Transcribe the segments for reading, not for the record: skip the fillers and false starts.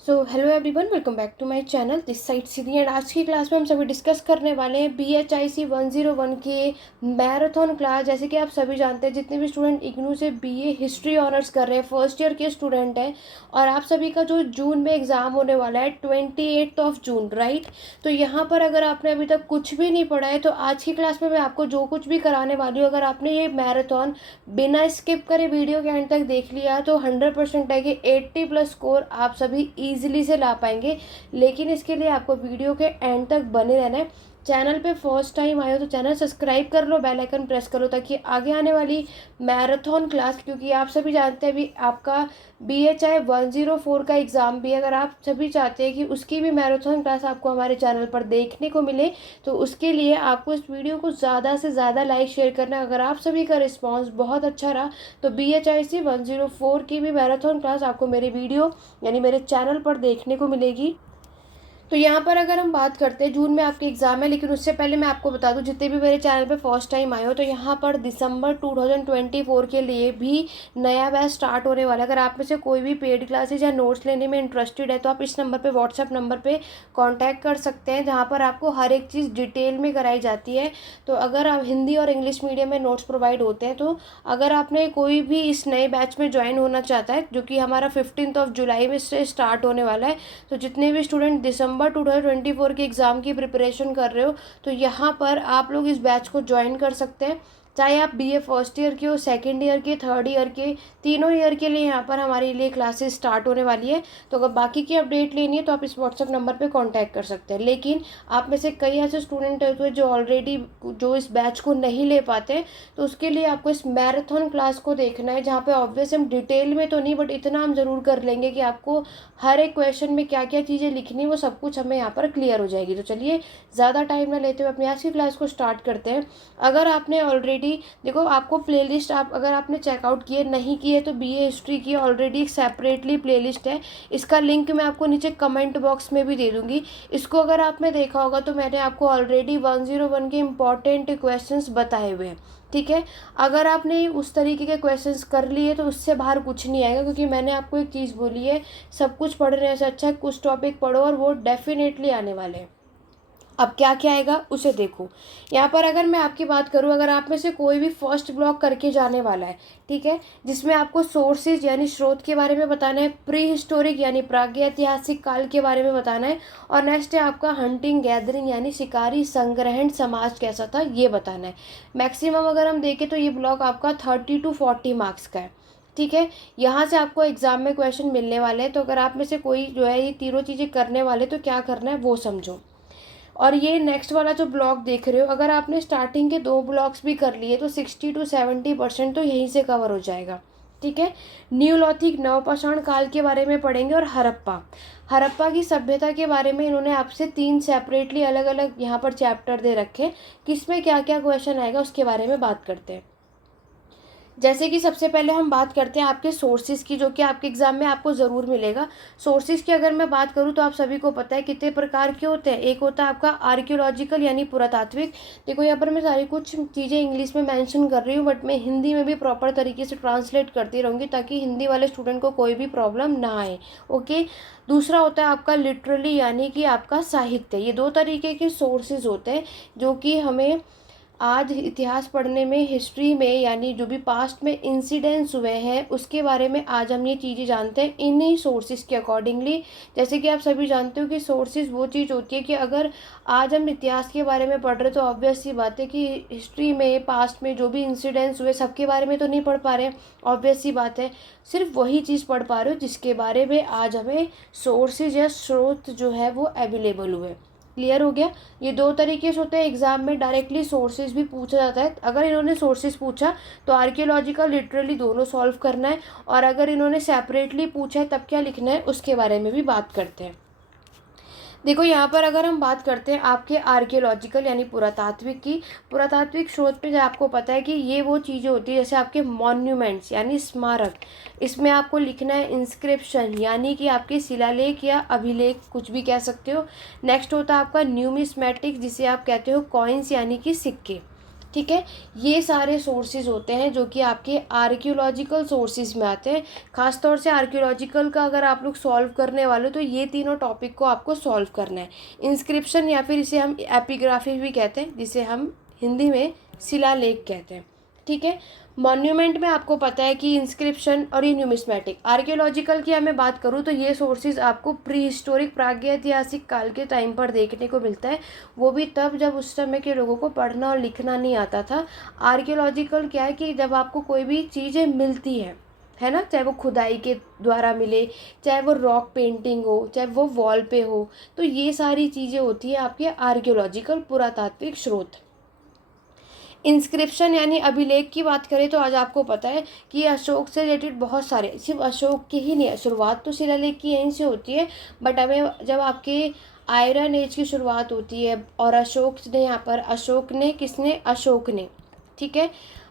So hello everyone, welcome back to my channel this side Sidhi. And आज की class में हम सभी डिस्कस करने वाले हैं BHIC 101 के मैराथन क्लास। जैसे कि आप सभी जानते हैं, जितने भी स्टूडेंट इग्नू से BA हिस्ट्री ऑनर्स कर रहे हैं, फर्स्ट ईयर के स्टूडेंट हैं, और आप सभी का जो जून में एग्ज़ाम होने वाला है 28 जून, राइट। तो यहाँ पर अगर आपने अभी तक कुछ भी नहीं पढ़ा है तो आज की क्लास में मैं आपको जो कुछ भी कराने वाली हूँ, अगर आपने ये मैराथन बिना स्किप करे वीडियो के एंड तक देख लिया तो 100% है कि 80+ स्कोर आप सभी ईजिली से ला पाएंगे। लेकिन इसके लिए आपको वीडियो के एंड तक बने रहना है। चैनल पे फर्स्ट टाइम आए हो तो चैनल सब्सक्राइब कर लो, बेल आइकन प्रेस करो, ताकि आगे आने वाली मैराथन क्लास, क्योंकि आप सभी जानते हैं अभी आपका BHI 104 का एग्ज़ाम भी है। अगर आप सभी चाहते हैं कि उसकी भी मैराथन क्लास आपको हमारे चैनल पर देखने को मिले तो उसके लिए आपको इस वीडियो को ज़्यादा से ज़्यादा लाइक शेयर करना है। अगर आप सभी का रिस्पांस बहुत अच्छा रहा तो BHIC 104 की भी मैराथन क्लास आपको मेरे वीडियो यानी मेरे चैनल पर देखने को मिलेगी। तो यहाँ पर अगर हम बात करते हैं, जून में आपके एग्ज़ाम है, लेकिन उससे पहले मैं आपको बता दूं, जितने भी मेरे चैनल पे फर्स्ट टाइम आए हो तो यहाँ पर दिसंबर 2024 के लिए भी नया बैच स्टार्ट होने वाला है। अगर आप में से कोई भी पेड क्लासेज या नोट्स लेने में इंटरेस्टेड है तो आप इस नंबर पे, व्हाट्सएप नंबर पे कांटेक्ट कर सकते हैं, जहाँ पर आपको हर एक चीज़ डिटेल में कराई जाती है। तो अगर आप हिंदी और इंग्लिश मीडियम में नोट्स प्रोवाइड होते हैं, तो अगर आपने कोई भी इस नए बैच में ज्वाइन होना चाहता है, जो कि हमारा 15 जुलाई में से स्टार्ट होने वाला है, तो जितने भी स्टूडेंट दिसंबर 2024 के एग्ज़ाम की प्रिपरेशन कर रहे हो तो यहाँ पर आप लोग इस बैच को ज्वाइन कर सकते हैं। चाहे आप BA फर्स्ट ईयर के हो, सेकेंड ईयर के, थर्ड ईयर के, तीनों ईयर के लिए यहाँ पर हमारे लिए क्लासेस स्टार्ट होने वाली है। तो अगर बाकी की अपडेट लेनी है तो आप इस व्हाट्सएप नंबर पे कांटेक्ट कर सकते हैं। लेकिन आप में से कई ऐसे स्टूडेंट होते हैं जो ऑलरेडी जो इस बैच को नहीं ले पाते, तो उसके लिए आपको इस मैराथन क्लास को देखना है, जहाँ पे ऑब्वियस हम डिटेल में तो नहीं, बट इतना हम ज़रूर कर लेंगे कि आपको हर एक क्वेश्चन में क्या क्या चीज़ें लिखनी है वो सब कुछ हमें यहाँ पर क्लियर हो जाएगी। तो चलिए ज़्यादा टाइम ना लेते हुए अपनी आज की क्लास को स्टार्ट करते हैं। अगर आपने ऑलरेडी, देखो आपको प्लेलिस्ट, आप अगर आपने चेकआउट किए नहीं किए तो BA हिस्ट्री की ऑलरेडी एक सेपरेटली प्लेलिस्ट है। इसका लिंक मैं आपको नीचे कमेंट बॉक्स में भी दे दूँगी। इसको अगर आपने देखा होगा तो मैंने आपको ऑलरेडी 101 के इम्पॉर्टेंट क्वेश्चंस बताए हुए हैं, ठीक है। अगर आपने उस तरीके के क्वेश्चंस कर लिए तो उससे बाहर कुछ नहीं आएगा, क्योंकि मैंने आपको एक चीज़ बोली है, सब कुछ पढ़ने से अच्छा है कुछ टॉपिक पढ़ो और वो डेफिनेटली आने वाले हैं। अब क्या क्या आएगा उसे देखो। यहाँ पर अगर मैं आपकी बात करूँ, अगर आप में से कोई भी फर्स्ट ब्लॉक करके जाने वाला है, ठीक है, जिसमें आपको सोर्सेज यानी स्रोत के बारे में बताना है, प्री हिस्टोरिक यानी प्रागैतिहासिक काल के बारे में बताना है, और नेक्स्ट है आपका हंटिंग गैदरिंग यानी शिकारी संग्रहण समाज कैसा था ये बताना है। मैक्सिमम अगर हम देखें तो ये ब्लॉक आपका 30 to 40 मार्क्स का है, ठीक है। यहाँ से आपको एग्जाम में क्वेश्चन मिलने वाले हैं। तो अगर आप में से कोई जो है ये तीनों चीज़ें करने वाले तो क्या करना है वो समझो। और ये नेक्स्ट वाला जो ब्लॉक देख रहे हो, अगर आपने स्टार्टिंग के 2 ब्लॉक्स भी कर लिए तो 60 to 70% तो यहीं से कवर हो जाएगा, ठीक है। न्यूलिथिक नवपाषाण काल के बारे में पढ़ेंगे, और हड़प्पा, हड़प्पा की सभ्यता के बारे में इन्होंने आपसे 3 सेपरेटली अलग अलग यहाँ पर चैप्टर दे रखे, किसमें क्या क्या क्वेश्चन आएगा उसके बारे में बात करते हैं। जैसे कि सबसे पहले हम बात करते हैं आपके सोर्सेज की, जो कि आपके एग्जाम में आपको ज़रूर मिलेगा। सोर्सेज की अगर मैं बात करूँ तो आप सभी को पता है कितने प्रकार के होते हैं। एक होता है आपका आर्कियोलॉजिकल यानी पुरातात्विक। देखो यहाँ पर मैं सारी कुछ चीज़ें इंग्लिश में मेंशन कर रही हूँ, बट मैं हिंदी में भी प्रॉपर तरीके से ट्रांसलेट करती रहूँगी ताकि हिंदी वाले स्टूडेंट को कोई भी प्रॉब्लम ना आए, ओके। दूसरा होता है आपका लिटरेली यानी कि आपका साहित्य। ये 2 तरीके के सोर्सेज होते हैं जो कि हमें आज इतिहास पढ़ने में, हिस्ट्री में, यानी जो भी पास्ट में इंसिडेंट्स हुए हैं उसके बारे में आज हम ये चीज़ें जानते हैं इन्हीं सोर्सेज के अकॉर्डिंगली। जैसे कि आप सभी जानते हो कि सोर्सेज वो चीज़ होती है कि अगर आज हम इतिहास के बारे में पढ़ रहे तो ऑब्वियस सी बात है कि हिस्ट्री में, पास्ट में जो भी इंसिडेंट्स हुए सबके बारे में तो नहीं पढ़ पा रहे, ऑब्वियस सी बात है। सिर्फ वही चीज़ पढ़ पा रहे हो जिसके बारे में आज हमें सोर्सेज या स्रोत जो है वो अवेलेबल हुए। क्लियर हो गया। ये 2 तरीके से होते हैं। एग्जाम में डायरेक्टली सोर्सेज भी पूछा जाता है। अगर इन्होंने सोर्सेज पूछा तो आर्कियोलॉजिकल लिटरली दोनों सॉल्व करना है, और अगर इन्होंने सेपरेटली पूछा है तब क्या लिखना है उसके बारे में भी बात करते हैं। देखो यहाँ पर अगर हम बात करते हैं आपके आर्कियोलॉजिकल यानी पुरातात्विक की, पुरातात्विक स्रोत पे जो आपको पता है कि ये वो चीज़ें होती है जैसे आपके मॉन्यूमेंट्स यानी स्मारक। इसमें आपको लिखना है इंस्क्रिप्शन यानी कि आपके शिलालेख या अभिलेख, कुछ भी कह सकते हो। नेक्स्ट होता है आपका न्यूमिस्मेटिक्स, जिसे आप कहते हो कॉइन्स यानी कि सिक्के, ठीक है। ये सारे सोर्सेज होते हैं जो कि आपके आर्कियोलॉजिकल सोर्सेज में आते हैं। खास तौर से आर्कियोलॉजिकल का अगर आप लोग सॉल्व करने वाले हो तो ये तीनों टॉपिक को आपको सॉल्व करना है। इंस्क्रिप्शन या फिर इसे हम एपिग्राफी भी कहते हैं, जिसे हम हिंदी में शिलालेख कहते हैं। ठीक है। मॉन्यूमेंट में आपको पता है कि इंस्क्रिप्शन और ये न्यूमिस्मेटिक। आर्कियोलॉजिकल की मैं बात करूँ तो ये सोर्सेज आपको प्री हिस्टोरिक प्रागैतिहासिक काल के टाइम पर देखने को मिलता है, वो भी तब जब उस समय के लोगों को पढ़ना और लिखना नहीं आता था। आर्कियोलॉजिकल क्या है कि जब आपको कोई भी चीज़ें मिलती है ना, चाहे वो खुदाई के द्वारा मिले, चाहे वो रॉक पेंटिंग हो, चाहे वो वॉल पे हो, तो ये सारी चीज़ें होती है आपके आर्कियोलॉजिकल पुरातात्विक स्रोत। इंस्क्रिप्शन यानी अभिलेख की बात करें तो आज आपको पता है कि अशोक से रिलेटेड बहुत सारे, सिर्फ अशोक के ही नहीं है, शुरुआत तो शिलालेख की यहीं से होती है, बट हमें जब आपके आयरन एज की शुरुआत होती है और अशोक ने यहाँ पर, अशोक ने, ठीक है,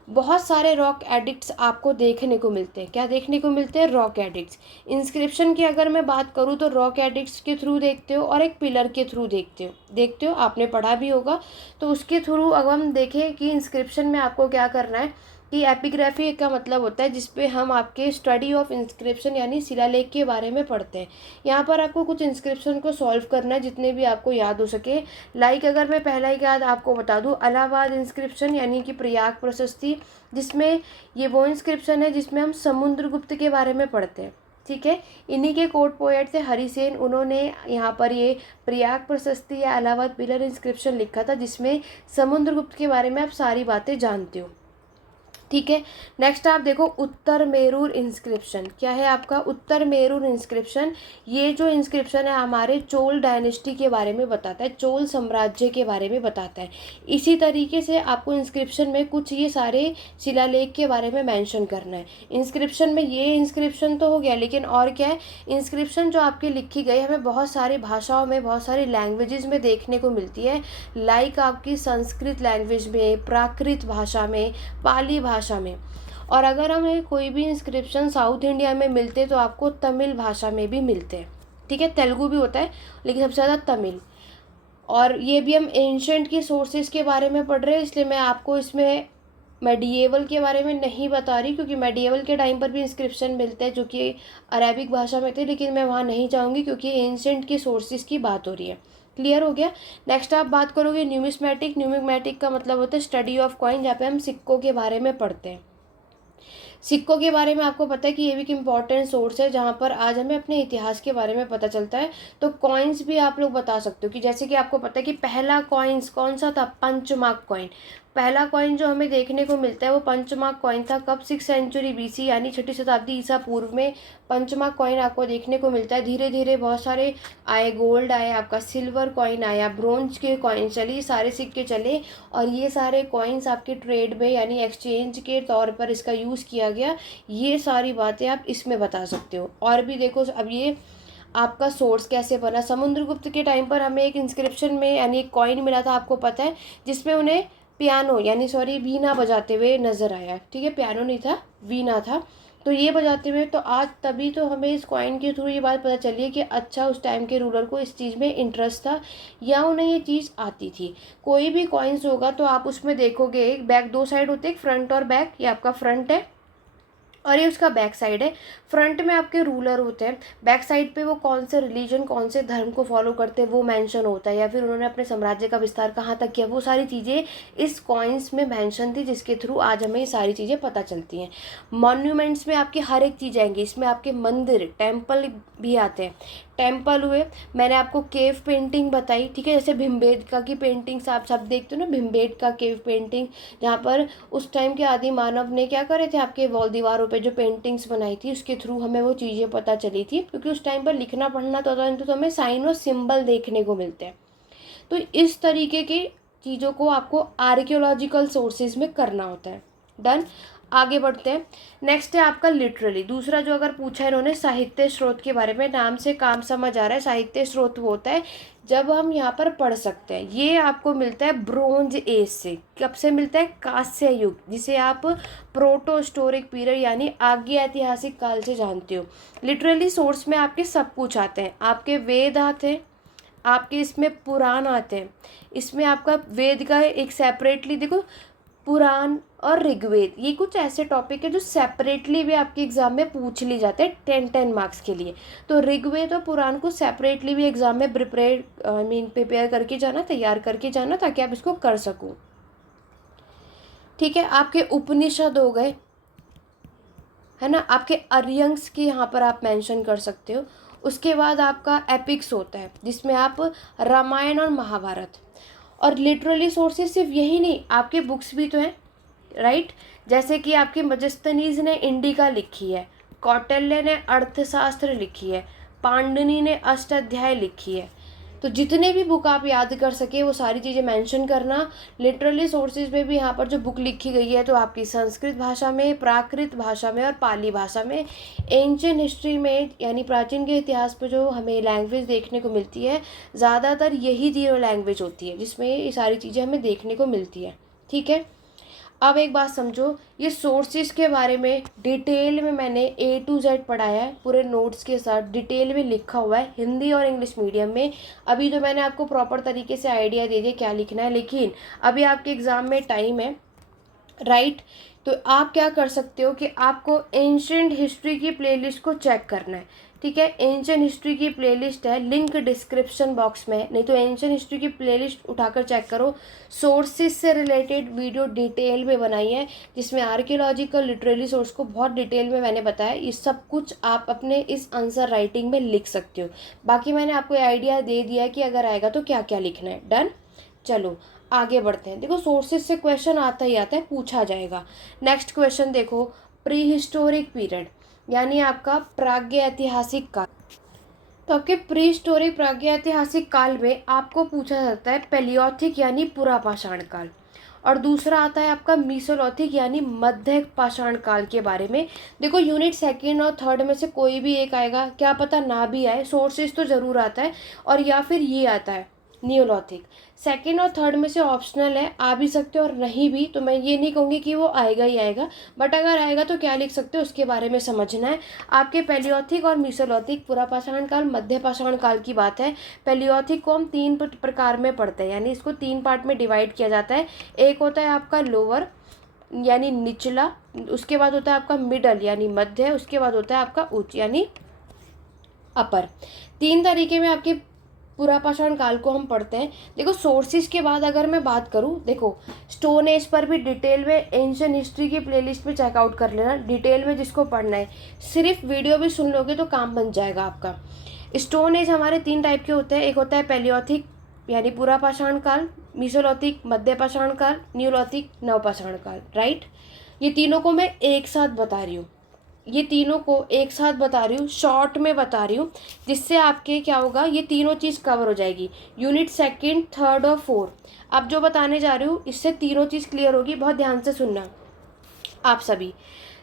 बहुत सारे रॉक एडिक्ट्स आपको देखने को मिलते हैं। क्या देखने को मिलते हैं? Rock addicts. इंस्क्रिप्शन की अगर मैं बात करूँ तो रॉक एडिक्ट्स के थ्रू देखते हो और एक पिलर के थ्रू देखते हो, आपने पढ़ा भी होगा। तो उसके थ्रू अगर हम देखें कि इंस्क्रिप्शन में आपको क्या करना है कि एपिग्राफी का मतलब होता है जिसपे हम आपके स्टडी ऑफ इंस्क्रिप्शन यानी शिलालेख के बारे में पढ़ते हैं। यहाँ पर आपको कुछ इंस्क्रिप्शन को सॉल्व करना है जितने भी आपको याद हो सके। लाइक अगर मैं पहला ही याद आपको बता दूँ, इलाहाबाद इंस्क्रिप्शन यानी कि प्रयाग प्रशस्ति, जिसमें ये वो इंस्क्रिप्शन है जिसमें हम समुद्रगुप्त के बारे में पढ़ते हैं। ठीक है। इन्हीं के कोर्ट पोएट थे हरिसेन, उन्होंने यहाँ पर ये प्रयाग प्रशस्ति या इलाहाबाद पिलर इंस्क्रिप्शन लिखा था जिसमें समुद्रगुप्त के बारे में आप सारी बातें जानते हो। ठीक है। नेक्स्ट आप देखो उत्तर मेरूर इंस्क्रिप्शन। क्या है आपका उत्तर मेरूर इंस्क्रिप्शन? ये जो इंस्क्रिप्शन है हमारे चोल डायनेस्टी के बारे में बताता है, चोल साम्राज्य के बारे में बताता है। इसी तरीके से आपको इंस्क्रिप्शन में कुछ ये सारे शिलालेख के बारे में मेंशन करना है। इंस्क्रिप्शन में ये इंस्क्रिप्शन तो हो गया, लेकिन और क्या है, इंस्क्रिप्शन जो आपकी लिखी गई हमें बहुत सारी भाषाओं में, बहुत सारी लैंग्वेजेस में देखने को मिलती है। लाइक आपकी संस्कृत लैंग्वेज में, प्राकृत भाषा में, पाली भाषा में। और अगर हमें कोई भी इंस्क्रिप्शन साउथ इंडिया में मिलते तो आपको तमिल भाषा में भी मिलते हैं। ठीक है। तेलुगु भी होता है लेकिन सबसे ज़्यादा तमिल। और ये भी हम एंशंट की सोर्सेज के बारे में पढ़ रहे हैं, इसलिए मैं आपको इसमें मेडिएवल के बारे में नहीं बता रही, क्योंकि मेडिएवल के टाइम पर भी इंस्क्रिप्शन मिलते हैं जो कि अरेबिक भाषा में थे, लेकिन मैं वहाँ नहीं जाऊँगी क्योंकि एंशंट की सोर्सेज की बात हो रही है। क्लियर हो गया। नेक्स्ट आप बात करोगे न्यूमिस्मेटिक। न्यूमिस्मेटिक का मतलब होता है स्टडी ऑफ कॉइन, जहाँ पे हम सिक्कों के बारे में पढ़ते हैं। सिक्कों के बारे में आपको पता है कि ये भी एक इम्पॉर्टेंट सोर्स है जहाँ पर आज हमें अपने इतिहास के बारे में पता चलता है। तो कॉइन्स भी आप लोग बता सकते हो कि जैसे कि आपको पता है कि पहला कॉइन्स कौन सा था? Punch mark coin. पहला कॉइन जो हमें देखने को मिलता है वो पंचमार्क कॉइन था। कब? 6th सेंचुरी BC यानी 6ठी शताब्दी ईसा पूर्व में पंचमार्क कॉइन आपको देखने को मिलता है। धीरे धीरे बहुत सारे आए, गोल्ड आए, आपका सिल्वर कॉइन आया, ब्रोंज के कॉइन चले, सारे सिक्के चले, और ये सारे कॉइन्स आपके ट्रेड में यानी एक्सचेंज के तौर पर इसका यूज़ किया गया। ये सारी बातें आप इसमें बता सकते हो। और भी देखो, अब ये आपका सोर्स कैसे बना। समुद्रगुप्त के टाइम पर हमें एक इंस्क्रिप्शन में यानी एक कॉइन मिला था, आपको पता है, जिसमें उन्हें पियानो यानी वीणा बजाते हुए नजर आया। ठीक है। पियानो नहीं था, वीणा था। तो ये बजाते हुए, तो आज तभी तो हमें इस कॉइन के थ्रू ये बात पता चली है कि अच्छा उस टाइम के रूलर को इस चीज़ में इंटरेस्ट था या उन्हें ये चीज़ आती थी। कोई भी कॉइन्स होगा तो आप उसमें देखोगे एक बैक, दो साइड होते हैं, एक फ्रंट और बैक। ये आपका फ्रंट है और ये उसका बैक साइड है। फ्रंट में आपके रूलर होते हैं, बैक साइड पे वो कौन से रिलीजन, कौन से धर्म को फॉलो करते हैं वो मेंशन होता है, या फिर उन्होंने अपने साम्राज्य का विस्तार कहाँ तक किया, वो सारी चीज़ें इस कॉइन्स में मेंशन थी, जिसके थ्रू आज हमें ये सारी चीज़ें पता चलती हैं। मॉन्यूमेंट्स में आपकी हर एक चीज़ आएंगी, इसमें आपके मंदिर, टेम्पल भी आते हैं। टेम्पल हुए, मैंने आपको केव पेंटिंग बताई। ठीक है। जैसे भीमबेटका की पेंटिंग्स आप सब देखते हो ना, भीमबेटका केव पेंटिंग, जहाँ पर उस टाइम के आदि मानव ने क्या करे थे, आपके वॉल दीवारों पे जो पेंटिंग्स बनाई थी उसके थ्रू हमें वो चीज़ें पता चली थी, क्योंकि उस टाइम पर लिखना पढ़ना तो हमें साइन और सिंबल देखने को मिलते हैं। तो इस तरीके की चीज़ों को आपको आर्कियोलॉजिकल सोर्सेज में करना होता है। डन। आगे बढ़ते हैं। नेक्स्ट है आपका लिटरली। दूसरा जो अगर पूछा है इन्होंने साहित्य स्रोत के बारे में, नाम से काम समझ आ रहा है, साहित्य स्रोत वो होता है जब हम यहाँ पर पढ़ सकते हैं। ये आपको मिलता है ब्रोंज एज से। कब से मिलता है? कांस्य युग, जिसे आप प्रोटो स्टोरिक पीरियड यानी आगे ऐतिहासिक काल से जानते हो। लिटरली सोर्स में आपके सब कुछ आते हैं, आपके वेद आते हैं, आपके इसमें पुराण आते हैं, इसमें आपका वेद का एक सेपरेटली देखो, पुराण और ऋग्वेद, ये कुछ ऐसे टॉपिक है जो सेपरेटली भी आपके एग्जाम में पूछ ली जाते हैं 10-10 मार्क्स के लिए। तो ऋग्वेद और पुराण को सेपरेटली भी एग्जाम में प्रिपेयर करके जाना, तैयार करके जाना, ताकि आप इसको कर सको। ठीक है, आपके उपनिषद हो गए, है ना, आपके अर्यंग्स की यहाँ पर आप मेंशन कर सकते हो। उसके बाद आपका एपिक्स होता है जिसमें आप रामायण और महाभारत, और लिटरली सोर्सेज सिर्फ यही नहीं, आपके बुक्स भी तो हैं, राइट। जैसे कि आपकी मजस्तनीज ने इंडिका लिखी है, कौटिल्य ने अर्थशास्त्र लिखी है, पाणिनि ने अष्टाध्याय लिखी है। तो जितने भी बुक आप याद कर सके वो सारी चीज़ें मेंशन करना। लिटरली सोर्सेज में भी यहाँ पर जो बुक लिखी गई है तो आपकी संस्कृत भाषा में, प्राकृत भाषा में और पाली भाषा में। एंशियंट हिस्ट्री में यानी प्राचीन के इतिहास पर जो हमें लैंग्वेज देखने को मिलती है, ज़्यादातर यही तीनों लैंग्वेज होती है जिसमें ये सारी चीज़ें हमें देखने को मिलती है। ठीक है, अब एक बात समझो, ये सोर्सेज के बारे में डिटेल में मैंने A to Z पढ़ाया है, पूरे नोट्स के साथ डिटेल में लिखा हुआ है, हिंदी और इंग्लिश मीडियम में। अभी तो मैंने आपको प्रॉपर तरीके से आइडिया दे दिया क्या लिखना है, लेकिन अभी आपके एग्ज़ाम में टाइम है, राइट। तो आप क्या कर सकते हो कि आपको एंशियंट हिस्ट्री की प्लेलिस्ट को चेक करना है। ठीक है, एंशियंट हिस्ट्री की प्लेलिस्ट है, लिंक डिस्क्रिप्शन बॉक्स में, नहीं तो एंशियंट हिस्ट्री की प्लेलिस्ट उठाकर चेक करो। सोर्सेज से रिलेटेड वीडियो डिटेल में बनाई है जिसमें आर्कियोलॉजिकल लिटरेरी सोर्स को बहुत डिटेल में मैंने बताया। ये सब कुछ आप अपने इस आंसर राइटिंग में लिख सकते हो। बाकी मैंने आपको आइडिया दे दिया है कि अगर आएगा तो क्या क्या लिखना है। डन, चलो आगे बढ़ते हैं। देखो सोर्सेज से क्वेश्चन आता ही आता है, पूछा जाएगा। नेक्स्ट क्वेश्चन देखो, प्री हिस्टोरिक पीरियड यानी आपका प्रागैतिहासिक काल। तो आपके प्री हिस्टोरिक प्रागैतिहासिक काल में आपको पूछा जाता है पैलियोथिक यानी पुरापाषाण काल, और दूसरा आता है आपका मीसोलिथिक यानी मध्य पाषाण काल के बारे में। देखो यूनिट 2nd और 3rd में से कोई भी एक आएगा, क्या पता ना भी आए, सोर्सेज तो ज़रूर आता है, और या फिर ये आता है नियोलिथिक। 2nd और 3rd में से ऑप्शनल है, आ भी सकते हो और नहीं भी, तो मैं ये नहीं कहूँगी कि वो आएगा ही आएगा, बट अगर आएगा तो क्या लिख सकते हो उसके बारे में समझना है। आपके पैलियोथिक और मीसोलिथिक, पुरापाषाण काल, मध्य पाषाण काल की बात है। पैलियोथिक को हम 3 प्रकार में पढ़ते हैं, यानी इसको 3 पार्ट में डिवाइड किया जाता है। एक होता है आपका लोअर यानी निचला, उसके बाद होता है आपका मिडल यानी मध्य, उसके बाद होता है आपका उच्च यानी अपर। 3 तरीके में आपके पुरापाषाण काल को हम पढ़ते हैं। देखो सोर्सेज के बाद अगर मैं बात करूं, देखो स्टोन एज पर भी डिटेल में एंशियंट हिस्ट्री की प्लेलिस्ट में चेकआउट कर लेना, डिटेल में जिसको पढ़ना है। सिर्फ वीडियो भी सुन लोगे तो काम बन जाएगा आपका। स्टोन एज हमारे 3 टाइप के होते हैं, एक होता है पैलियोथिक यानी पुरापाषाण काल, मीसोलिथिक मध्य पाषाण काल, नियोलिथिक नवपाषाण काल, राइट। ये तीनों को मैं एक साथ बता रही हूँ, ये तीनों को एक साथ बता रही हूँ, शॉर्ट में बता रही हूँ, जिससे आपके क्या होगा, ये तीनों चीज़ कवर हो जाएगी। यूनिट 2nd, 3rd और 4th अब जो बताने जा रही हूँ इससे तीनों चीज़ क्लियर होगी। बहुत ध्यान से सुनना आप सभी।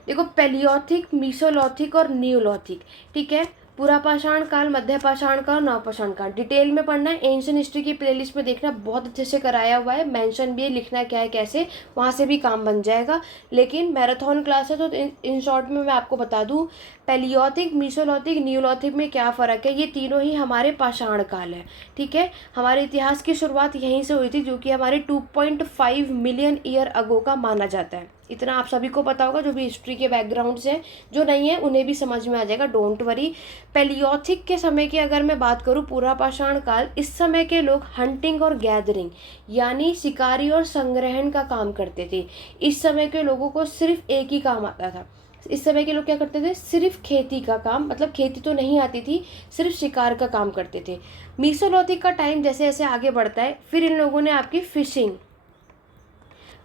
देखो पैलियोथिक, मीसोलिथिक और नियोलिथिक, ठीक है, पुरापाषाण काल, मध्य पाषाण काल, नवपाषाण काल, डिटेल में पढ़ना है। एंशियंट हिस्ट्री की प्लेलिस्ट में देखना, बहुत अच्छे से कराया हुआ है, मेंशन भी है, लिखना क्या है कैसे, वहाँ से भी काम बन जाएगा। लेकिन मैराथन क्लास है तो इन शॉर्ट में मैं आपको बता दूँ, पैलियोथिक, मीसोलिथिक, नियोलिथिक में क्या फ़र्क है। ये तीनों ही हमारे पाषाण काल है, ठीक है। हमारे इतिहास की शुरुआत यहीं से हुई थी, जो कि हमारे 2.5 मिलियन ईयर अगो का माना जाता है। इतना आप सभी को पता होगा जो भी हिस्ट्री के बैकग्राउंड से, जो नहीं है उन्हें भी समझ में आ जाएगा, डोंट वरी। पैलियोथिक के समय की अगर मैं बात करूँ, पुरापाषाण काल, इस समय के लोग हंटिंग और गैदरिंग यानी शिकारी और संग्रहण का काम करते थे। इस समय के लोगों को सिर्फ एक ही काम आता था। इस समय के लोग क्या करते थे, सिर्फ खेती का काम, मतलब खेती तो नहीं आती थी, सिर्फ शिकार का काम करते थे। मीसोलिथिक का टाइम जैसे जैसे आगे बढ़ता है, फिर इन लोगों ने आपकी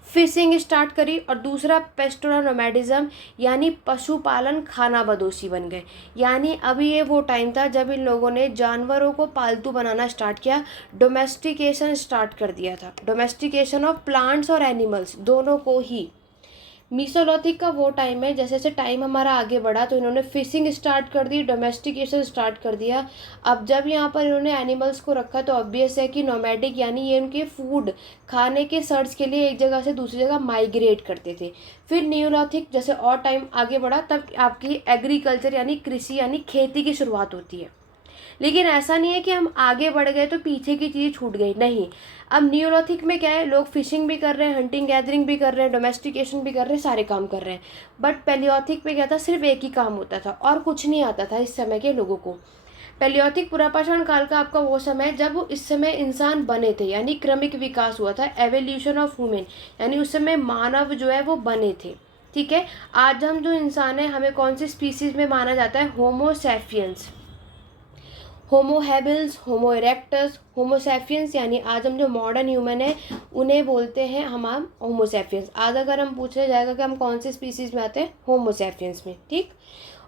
फिशिंग स्टार्ट करी, और दूसरा पेस्टोरल नोमैडिज्म यानी पशुपालन, खाना बदोशी बन गए। यानी अभी ये वो टाइम था जब इन लोगों ने जानवरों को पालतू बनाना स्टार्ट किया, डोमेस्टिकेशन स्टार्ट कर दिया था, डोमेस्टिकेशन ऑफ प्लांट्स और एनिमल्स दोनों को ही। मीसोलिथिक का वो टाइम है, जैसे जैसे टाइम हमारा आगे बढ़ा तो इन्होंने फिशिंग स्टार्ट कर दी, डोमेस्टिकेशन स्टार्ट कर दिया। अब जब यहाँ पर इन्होंने एनिमल्स को रखा तो ऑब्वियस है कि नोमैडिक यानी ये उनके फूड खाने के सर्च के लिए एक जगह से दूसरी जगह माइग्रेट करते थे। फिर नियोलिथिक जैसे और टाइम आगे बढ़ा तब आपकी एग्रीकल्चर यानी कृषि यानी खेती की शुरुआत होती है। लेकिन ऐसा नहीं है कि हम आगे बढ़ गए तो पीछे की चीज़ छूट गई, नहीं। अब नियोलिथिक में क्या है, लोग फिशिंग भी कर रहे हैं, हंटिंग गैदरिंग भी कर रहे हैं, डोमेस्टिकेशन भी कर रहे हैं, सारे काम कर रहे हैं। बट पैलियोथिक में क्या था, सिर्फ एक ही काम होता था और कुछ नहीं आता था इस समय के लोगों को। पैलियोथिक पुरापाषाण काल का आपका वो समय जब इस समय इंसान बने थे, यानी क्रमिक विकास हुआ था, एवोल्यूशन ऑफ ह्यूमन, यानी उस समय मानव जो है वो बने थे। ठीक है। आज हम जो इंसान है, हमें कौन सी स्पीसीज में माना जाता है, होमो सैपियंस, होमो हैबिल्स, होमो इरेक्टस, होमो सैपियंस, यानी आज हम जो मॉडर्न ह्यूमन है उन्हें बोलते हैं हम होमो सैपियंस। आज अगर हम पूछा जाएगा कि हम कौन से स्पीसीज में आते हैं, होमो सैपियंस में। ठीक।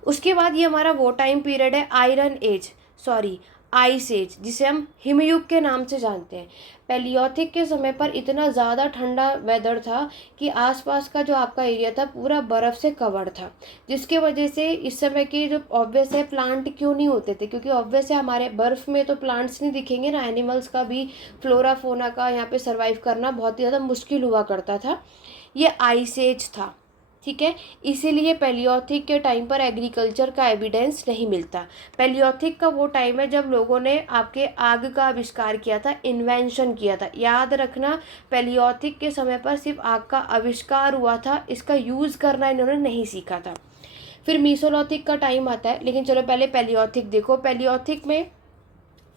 उसके बाद ये हमारा वो टाइम पीरियड है iron age, sorry ice age, जिसे हम हिमयुग के नाम से जानते हैं। पैलियोथिक के समय पर इतना ज़्यादा ठंडा वेदर था कि आसपास का जो आपका एरिया था पूरा बर्फ़ से कवर्ड था, जिसके वजह से इस समय के जो ऑब्वियस है प्लांट क्यों नहीं होते थे, क्योंकि ऑब्वियस है हमारे बर्फ़ में तो प्लांट्स नहीं दिखेंगे ना, एनिमल्स का भी, फ्लोरा फोना का यहाँ पे सर्वाइव करना बहुत ही ज़्यादा मुश्किल हुआ करता था। ये आइस एज था। ठीक है। इसीलिए पैलियोथिक के टाइम पर एग्रीकल्चर का एविडेंस नहीं मिलता। पैलियोथिक का वो टाइम है जब लोगों ने आपके आग का आविष्कार किया था, इन्वेंशन किया था। याद रखना, पैलियोथिक के समय पर सिर्फ आग का आविष्कार हुआ था, इसका यूज़ करना इन्होंने नहीं सीखा था। फिर मीसोलॉथिक का टाइम आता है, लेकिन चलो पहले पैलियोथिक देखो। पैलियोथिक में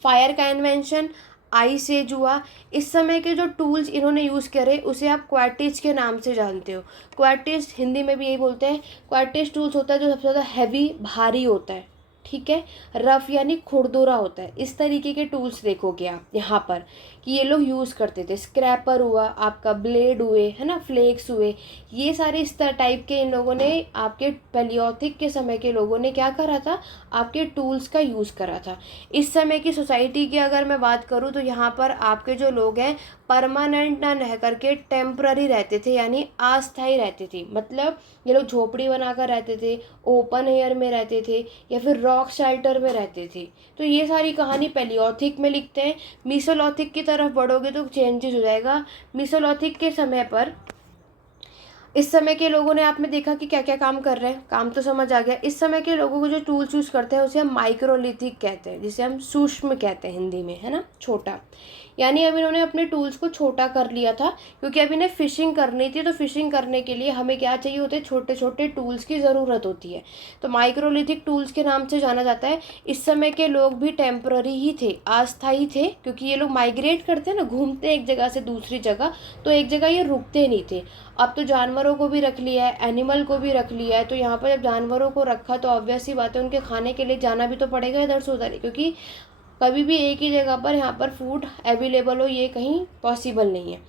फायर का इन्वेंशन, आइस एज हुआ। इस समय के जो टूल्स इन्होंने यूज़ करे उसे आप क्वार्टिज के नाम से जानते हो। क्वार्टिज हिंदी में भी यही बोलते हैं। क्वार्टिज टूल्स होता है जो सबसे ज़्यादा हैवी, भारी होता है। ठीक है। रफ यानी खुरदुरा होता है। इस तरीके के टूल्स देखोगे आप यहाँ पर कि ये लोग यूज़ करते थे। स्क्रैपर हुआ आपका, ब्लेड हुए, है ना, फ्लेक्स हुए, ये सारे इस टाइप के इन लोगों ने, आपके पैलियोथिक के समय के लोगों ने क्या करा था, आपके टूल्स का यूज़ करा था। इस समय की सोसाइटी की अगर मैं बात करूँ तो यहाँ पर आपके जो लोग हैं परमानेंट ना रह करके टेम्प्ररी रहते थे, यानी अस्थायी रहते थे। मतलब ये लोग झोपड़ी बनाकर रहते थे, ओपन एयर में रहते थे, या फिर रॉक शेल्टर में रहते थे। तो ये सारी कहानी पैलियोथिक में लिखते हैं। मीसोलॉथिक की तरफ बढ़ोगे तो चेंजेस हो जाएगा। मीसोलॉथिक के समय पर इस समय के लोगों ने, आपने देखा कि क्या क्या काम कर रहे हैं, काम तो समझ आ गया। इस समय के लोगों को जो टूल्स यूज़ करते हैं उसे हम माइक्रोलिथिक कहते हैं, जिसे हम सूक्ष्म कहते हैं हिंदी में, है ना, छोटा। यानी अब इन्होंने अपने टूल्स को छोटा कर लिया था, क्योंकि अब इन्हें फिशिंग करनी थी, तो फिशिंग करने के लिए हमें क्या चाहिए होते हैं, छोटे छोटे टूल्स की ज़रूरत होती है। तो माइक्रोलिथिक टूल्स के नाम से जाना जाता है। इस समय के लोग भी टेम्प्ररी ही थे, अस्थायी थे, क्योंकि ये लोग माइग्रेट करते हैं ना, घूमते हैं एक जगह से दूसरी जगह, तो एक जगह ये रुकते नहीं थे। अब तो जानवरों को भी रख लिया है, एनिमल को भी रख लिया है, तो यहाँ पर जब जानवरों को रखा तो ऑब्वियस ही बात है उनके खाने के लिए जाना भी तो पड़ेगा इधर से उधर, क्योंकि कभी भी एक ही जगह पर यहाँ पर फूड अवेलेबल हो ये कहीं पॉसिबल नहीं है।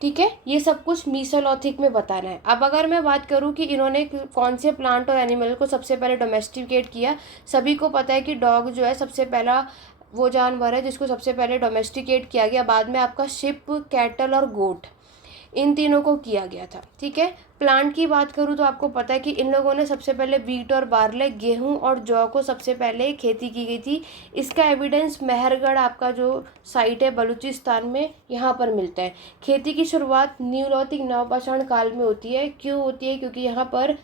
ठीक है। ये सब कुछ मीसोलॉथिक में बताना है। अब अगर मैं बात करूँ कि इन्होंने कौन से प्लांट और एनिमल को सबसे पहले डोमेस्टिकेट किया, सभी को पता है कि डॉग जो है सबसे पहला वो जानवर है जिसको सबसे पहले डोमेस्टिकेट किया गया। बाद में आपका शिप, कैटल और गोट, इन तीनों को किया गया था। ठीक है। प्लांट की बात करूँ तो आपको पता है कि इन लोगों ने सबसे पहले वीट और बार्ले, गेहूं और जौ को सबसे पहले खेती की गई थी। इसका एविडेंस मेहरगढ़ आपका जो साइट है बलूचिस्तान में, यहाँ पर मिलता है। खेती की शुरुआत न्यूलिथिक नवपाषाण काल में होती है। क्यों होती है? क्योंकि यहाँ पर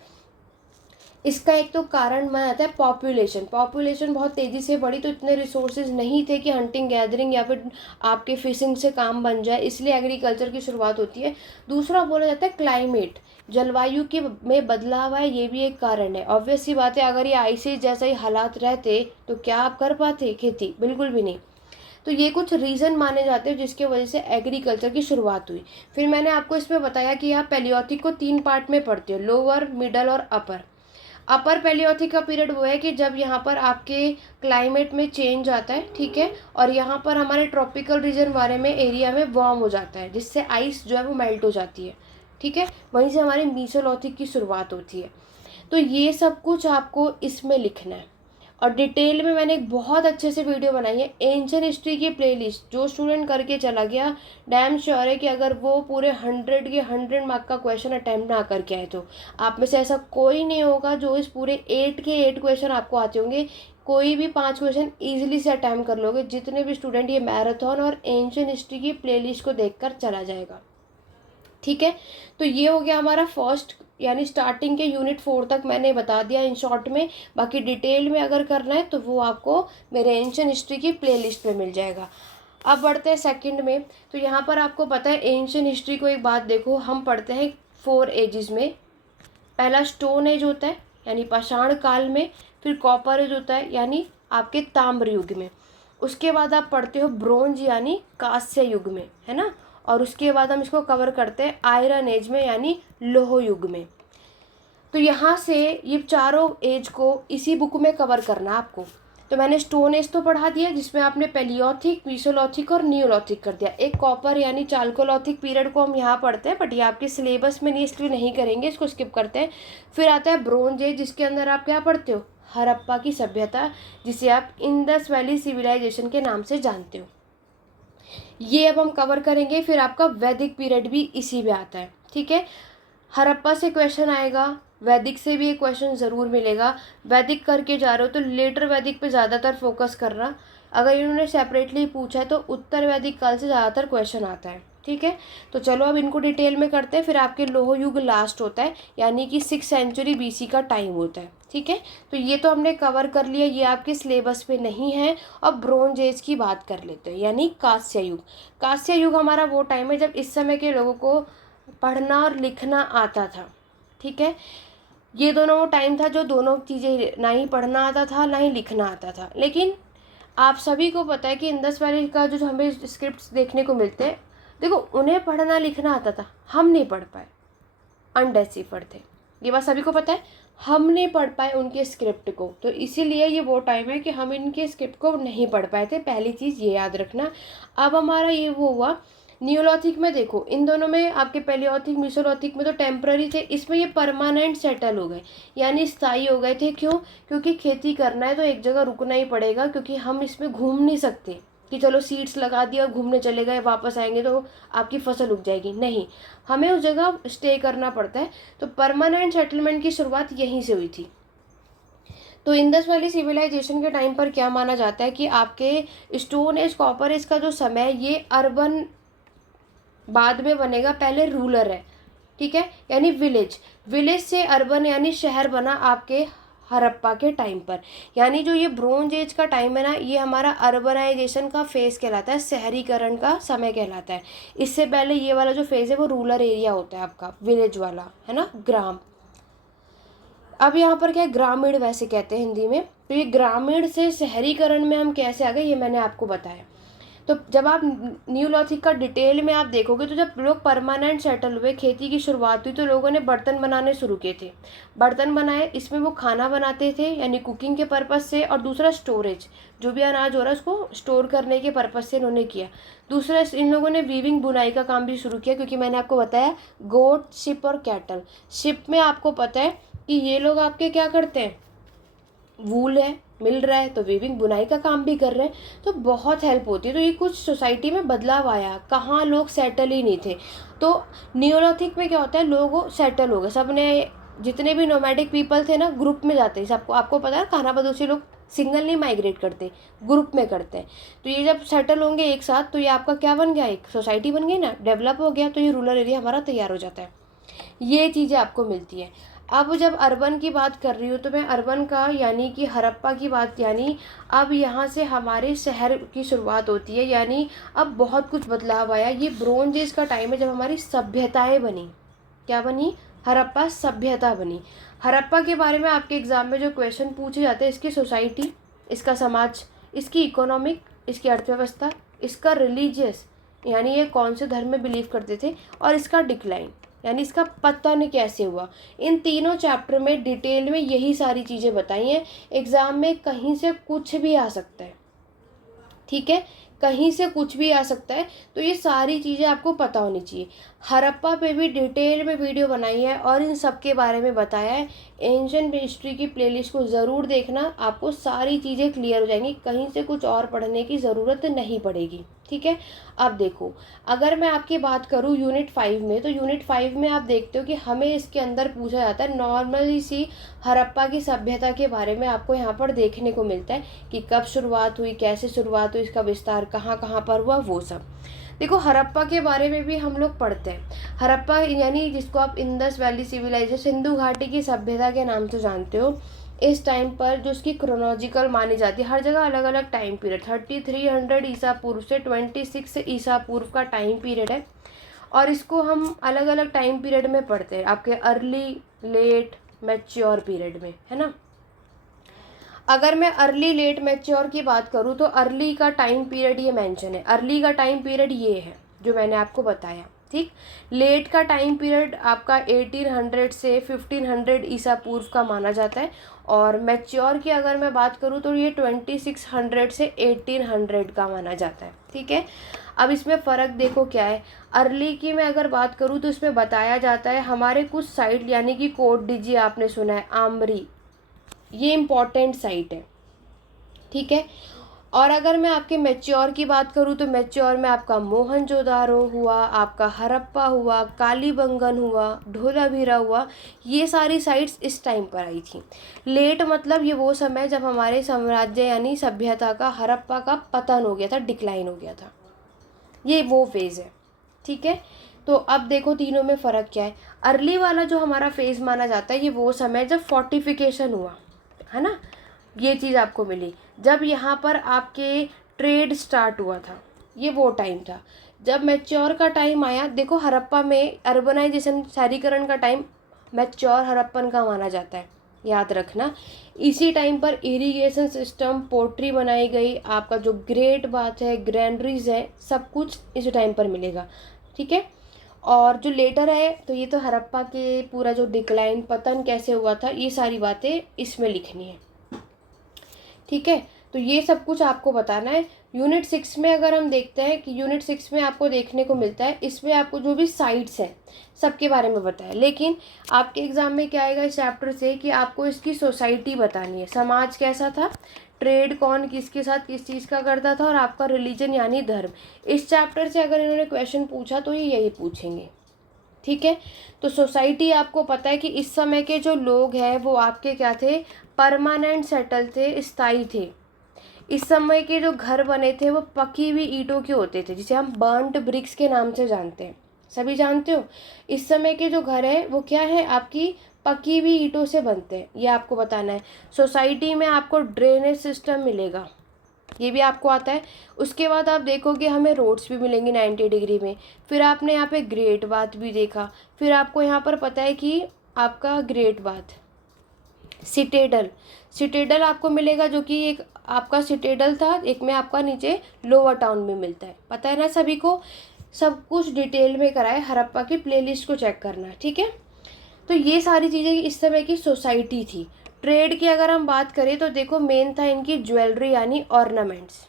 इसका एक तो कारण माना जाता है पॉपुलेशन बहुत तेज़ी से बढ़ी, तो इतने रिसोर्सेज नहीं थे कि हंटिंग गैदरिंग या फिर आपके फिशिंग से काम बन जाए, इसलिए एग्रीकल्चर की शुरुआत होती है। दूसरा बोला जाता है क्लाइमेट, जलवायु के में बदलाव है, ये भी एक कारण है। ऑब्वियस सी बात है, अगर ये आइसी जैसे ही हालात रहते तो क्या आप कर पाते खेती? बिल्कुल भी नहीं। तो ये कुछ रीज़न माने जाते हैं जिसके वजह से एग्रीकल्चर की शुरुआत हुई। फिर मैंने आपको इसमें बताया कि आप पैलियोथिक को 3 पार्ट में पढ़ते हो, लोअर, मिडल और अपर। अपर पैलियोथिक का पीरियड वो है कि जब यहाँ पर आपके क्लाइमेट में चेंज आता है, ठीक है, और यहाँ पर हमारे ट्रॉपिकल रीजन बारे में एरिया में वार्म हो जाता है, जिससे आइस जो है वो मेल्ट हो जाती है। ठीक है। वहीं से हमारी मीसोलॉथिक की शुरुआत होती है। तो ये सब कुछ आपको इसमें लिखना है, और डिटेल में मैंने एक बहुत अच्छे से वीडियो बनाई है एंशिएंट हिस्ट्री की प्लेलिस्ट। जो स्टूडेंट करके चला गया, डैम श्योर है कि अगर वो पूरे 100 के 100 मार्क का क्वेश्चन अटैम्प्ट ना करके आए तो आप में से ऐसा कोई नहीं होगा जो इस पूरे 8 के 8 क्वेश्चन आपको आते होंगे। कोई भी 5 क्वेश्चन ईजिली से अटैम्प्ट कर लोगे। जितने भी स्टूडेंट ये मैराथन और एंशिएंट हिस्ट्री की प्लेलिस्ट को देखकर चला जाएगा। ठीक है। तो ये हो गया हमारा फर्स्ट यानी स्टार्टिंग के यूनिट 4 तक मैंने बता दिया इन शॉर्ट में। बाकी डिटेल में अगर करना है तो वो आपको मेरे एंशिएंट हिस्ट्री की प्लेलिस्ट में मिल जाएगा। अब बढ़ते हैं सेकंड में। तो यहाँ पर आपको पता है एंशिएंट हिस्ट्री को एक बात देखो, हम पढ़ते हैं 4 एजेस में। पहला स्टोन एज होता है यानी पाषाण काल में, फिर कॉपर एज होता है यानी आपके ताम्र युग में, उसके बाद आप पढ़ते हो ब्रोंज यानी कांस्य युग में, है ना, और उसके बाद हम इसको कवर करते हैं आयरन एज में यानी लोह युग में। तो यहाँ से ये चारों एज को इसी बुक में कवर करना आपको। तो मैंने स्टोन एज तो पढ़ा दिया जिसमें आपने पेलियोथिक, मीसोलिथिक और नियोलिथिक कर दिया। एक कॉपर यानी चाल्कोलिथिक पीरियड को हम यहाँ पढ़ते हैं, बट ये आपके सिलेबस में नहीं इसलिए नहीं करेंगे, इसको स्किप करते हैं। फिर आता है ब्रोंज एज जिसके अंदर आप क्या पढ़ते हो, हड़प्पा की सभ्यता, जिसे आप इंडस वैली सिविलाइजेशन के नाम से जानते हो, ये अब हम कवर करेंगे। फिर आपका वैदिक पीरियड भी इसी में आता है, ठीक है। हड़प्पा से क्वेश्चन आएगा, वैदिक से भी एक क्वेश्चन ज़रूर मिलेगा। वैदिक करके जा रहे हो तो लेटर वैदिक पे ज़्यादातर फोकस करना। अगर इन्होंने सेपरेटली पूछा है तो उत्तर वैदिक काल से ज़्यादातर क्वेश्चन आता है, ठीक है। तो चलो अब इनको डिटेल में करते हैं। फिर आपके लोह युग लास्ट होता है यानी कि 6th सेंचुरी BC का टाइम होता है, ठीक है। तो ये तो हमने कवर कर लिया, ये आपके सिलेबस पे नहीं है। अब ब्रोंज एज की बात कर लेते हैं यानी कांस्य युग। कांस्य युग हमारा वो टाइम है जब इस समय के लोगों को पढ़ना और लिखना आता था, ठीक है। ये दोनों वो टाइम था जो दोनों चीज़ें, ना ही पढ़ना आता था ना ही लिखना आता था। लेकिन आप सभी को पता है कि इंडस वैली का जो हमें स्क्रिप्ट्स देखने को मिलते हैं, देखो उन्हें पढ़ना लिखना आता था, हम नहीं पढ़ पाए, अनडेसिफर्ड थे, ये बात सभी को पता है। हम नहीं पढ़ पाए उनके स्क्रिप्ट को, तो इसीलिए ये वो टाइम है कि हम इनके स्क्रिप्ट को नहीं पढ़ पाए थे, पहली चीज़ ये याद रखना। अब हमारा ये वो हुआ नियोलिथिक में। देखो इन दोनों में आपके पेलियोथिक, मीसोलिथिक में तो टेम्पररी थे, इसमें ये परमानेंट सेटल हो गए यानी स्थायी हो गए थे। क्यों? क्योंकि खेती करना है तो एक जगह रुकना ही पड़ेगा, क्योंकि हम इसमें घूम नहीं सकते कि चलो सीड्स लगा दिया और घूमने चले गए, वापस आएंगे तो आपकी फसल उग जाएगी, नहीं, हमें उस जगह स्टे करना पड़ता है। तो परमानेंट सेटलमेंट की शुरुआत यहीं से हुई थी। तो इंडस वैली सिविलाइजेशन के टाइम पर क्या माना जाता है कि आपके स्टोन एज, कॉपर एज का जो समय, ये अर्बन बाद में बनेगा, पहले रूरल है, ठीक है, यानी विलेज, विलेज से अर्बन यानी शहर बना आपके हड़प्पा के टाइम पर। यानी जो ये ब्रोंज एज का टाइम है ना, ये हमारा अर्बनाइजेशन का फेज कहलाता है, शहरीकरण का समय कहलाता है। इससे पहले ये वाला जो फेज है वो रूरल एरिया होता है आपका, विलेज वाला, है ना, ग्राम। अब यहाँ पर क्या है, ग्रामीण वैसे कहते हैं हिंदी में। तो ये ग्रामीण से शहरीकरण में हम कैसे आ गए ये मैंने आपको बताया। तो जब आप नियोलिथिक का डिटेल में आप देखोगे तो जब लोग परमानेंट सेटल हुए, खेती की शुरुआत हुई, तो लोगों ने बर्तन बनाने शुरू किए थे। बर्तन बनाए, इसमें वो खाना बनाते थे यानी कुकिंग के पर्पज़ से, और दूसरा स्टोरेज, जो भी अनाज हो रहा है उसको स्टोर करने के पर्पज़ से इन्होंने किया। दूसरा इन लोगों ने वीविंग, बुनाई का काम भी शुरू किया, क्योंकि मैंने आपको बताया गोट, शिप और कैटल। शिप में आपको पता है कि ये लोग आपके क्या करते हैं, वूल है मिल रहा है तो वीविंग, बुनाई का काम भी कर रहे हैं, तो बहुत हेल्प होती है। तो ये कुछ सोसाइटी में बदलाव आया, कहाँ लोग सेटल ही नहीं थे। तो नियोलिथिक में क्या होता है, लोग सेटल हो गए, सब ने, जितने भी नोमैडिक पीपल थे ना, ग्रुप में जाते हैं। सबको आपको पता है खानाबदोशी लोग सिंगल नहीं माइग्रेट करते, ग्रुप में करते हैं। तो ये जब सेटल होंगे एक साथ तो ये आपका क्या बन गया, एक सोसाइटी बन गई ना, डेवलप हो गया, तो ये रूरल एरिया हमारा तैयार हो जाता है। ये चीज़ें आपको मिलती हैं। अब जब अर्बन की बात कर रही हूँ तो मैं अर्बन का यानी कि हड़प्पा की बात, यानी अब यहाँ से हमारे शहर की शुरुआत होती है, यानी अब बहुत कुछ बदलाव आया। ये ब्रोंज एज का टाइम है जब हमारी सभ्यताएं बनी। क्या बनी? हड़प्पा सभ्यता बनी। हड़प्पा के बारे में आपके एग्जाम में जो क्वेश्चन पूछे जाते हैं, इसकी सोसाइटी, इसका समाज, इसकी इकोनॉमिक, इसकी अर्थव्यवस्था, इसका रिलीजियस यानी ये कौन से धर्म में बिलीव करते थे, और इसका डिक्लाइन यानी इसका पतन कैसे हुआ। इन तीनों चैप्टर में डिटेल में यही सारी चीज़ें बताई हैं। एग्ज़ाम में कहीं से कुछ भी आ सकता है, ठीक है, कहीं से कुछ भी आ सकता है, तो ये सारी चीज़ें आपको पता होनी चाहिए। हड़प्पा पे भी डिटेल में वीडियो बनाई है और इन सब के बारे में बताया है। एंशिएंट हिस्ट्री की प्लेलिस्ट को ज़रूर देखना, आपको सारी चीज़ें क्लियर हो जाएंगी, कहीं से कुछ और पढ़ने की ज़रूरत नहीं पड़ेगी, ठीक है। अब देखो, अगर मैं आपकी बात करूँ यूनिट 5 में, तो यूनिट 5 में आप देखते हो कि हमें इसके अंदर पूछा जाता है नॉर्मली सी हड़प्पा की सभ्यता के बारे में। आपको यहाँ पर देखने को मिलता है कि कब शुरुआत हुई, कैसे शुरुआत हुई, इसका विस्तार कहाँ कहाँ पर हुआ वो सब। देखो हड़प्पा के बारे में भी हम लोग पढ़ते हैं। हड़प्पा यानी जिसको आप इंडस वैली सिविलाइजेशन, सिंधु घाटी की सभ्यता के नाम से जानते हो, इस टाइम पर जो उसकी क्रोनोलॉजिकल मानी जाती है, हर जगह अलग अलग टाइम पीरियड, 3300 ईसा पूर्व से 26 ईसा पूर्व का टाइम पीरियड है। और इसको हम अलग अलग टाइम पीरियड में पढ़ते हैं, आपके अर्ली, लेट, मैच्योर पीरियड में, है ना। अगर मैं अर्ली, लेट, मैच्योर की बात करूँ तो अर्ली का टाइम पीरियड ये मेंशन है, अर्ली का टाइम पीरियड ये है जो मैंने आपको बताया, ठीक। लेट का टाइम पीरियड आपका 1800 से 1500 ईसा पूर्व का माना जाता है। और मैच्योर की अगर मैं बात करूँ तो ये 2600 से 1800 का माना जाता है, ठीक है। अब इसमें फ़र्क देखो क्या है। अर्ली की मैं अगर बात करूँ तो इसमें बताया जाता है हमारे कुछ साइट, यानी कि कोट डीजिए आपने सुना है आमरी, ये इम्पॉर्टेंट साइट है, ठीक है। और अगर मैं आपके मैच्योर की बात करूँ तो मैच्योर में आपका मोहनजोदारो हुआ, आपका हड़प्पा हुआ, कालीबंगन हुआ, धोलावीरा हुआ, ये सारी साइट्स इस टाइम पर आई थी। लेट मतलब ये वो समय जब हमारे साम्राज्य यानी सभ्यता का, हड़प्पा का पतन हो गया था, डिक्लाइन हो गया था, ये वो फेज़ है, ठीक है। तो अब देखो तीनों में फ़र्क क्या है। अर्ली वाला जो हमारा फेज़ माना जाता है, ये वो समय जब फोर्टिफिकेशन हुआ, है ना, ये चीज़ आपको मिली, जब यहाँ पर आपके ट्रेड स्टार्ट हुआ था, ये वो टाइम था। जब मैच्योर का टाइम आया, देखो हड़प्पा में अर्बनाइजेशन, शहरीकरण का टाइम मैच्योर हड़प्पन का माना जाता है, याद रखना। इसी टाइम पर इरिगेशन सिस्टम, पोट्री बनाई गई, आपका जो ग्रेट बात है, ग्रैंडरीज है, सब कुछ इस टाइम पर मिलेगा, ठीक है। और जो लेटर है तो ये तो हड़प्पा के पूरा जो डिक्लाइन, पतन कैसे हुआ था, ये सारी बातें इसमें लिखनी है, ठीक है। तो ये सब कुछ आपको बताना है। यूनिट 6 में अगर हम देखते हैं कि यूनिट 6 में आपको देखने को मिलता है, इसमें आपको जो भी साइट्स हैं सबके बारे में बताया, लेकिन आपके एग्ज़ाम में क्या आएगा इस चैप्टर से कि आपको इसकी सोसाइटी बतानी है, समाज कैसा था, ट्रेड कौन किसके साथ किस चीज़ का करता था, और आपका रिलीजन यानी धर्म। इस चैप्टर से अगर इन्होंने क्वेश्चन पूछा तो ये यही पूछेंगे, ठीक है। तो सोसाइटी आपको पता है कि इस समय के जो लोग हैं वो आपके क्या थे, परमानेंट सेटल थे, स्थायी थे। इस समय के जो घर बने थे वो पकी हुई ईंटों के होते थे, जिसे हम बर्न्ट ब्रिक्स के नाम से जानते हैं, सभी जानते हो। इस समय के जो घर है वो क्या है, आपकी पकी हुई ईंटों से बनते हैं, ये आपको बताना है। सोसाइटी में आपको ड्रेनेज सिस्टम मिलेगा, ये भी आपको आता है। उसके बाद आप देखोगे हमें रोड्स भी मिलेंगी 90 डिग्री में। फिर आपने यहाँ पे ग्रेट बाथ भी देखा। फिर आपको यहाँ पर पता है कि आपका ग्रेट बाथ, सिटेडल, सिटेडल आपको मिलेगा, जो कि एक आपका सिटेडल था, एक में आपका नीचे लोअर टाउन में मिलता है, पता है ना सभी को। सब कुछ डिटेल में कराए, हड़प्पा की प्लेलिस्ट को चेक करना, ठीक है। तो ये सारी चीज़ें इस समय की सोसाइटी थी। ट्रेड की अगर हम बात करें तो देखो मेन था इनकी ज्वेलरी यानी ऑर्नामेंट्स,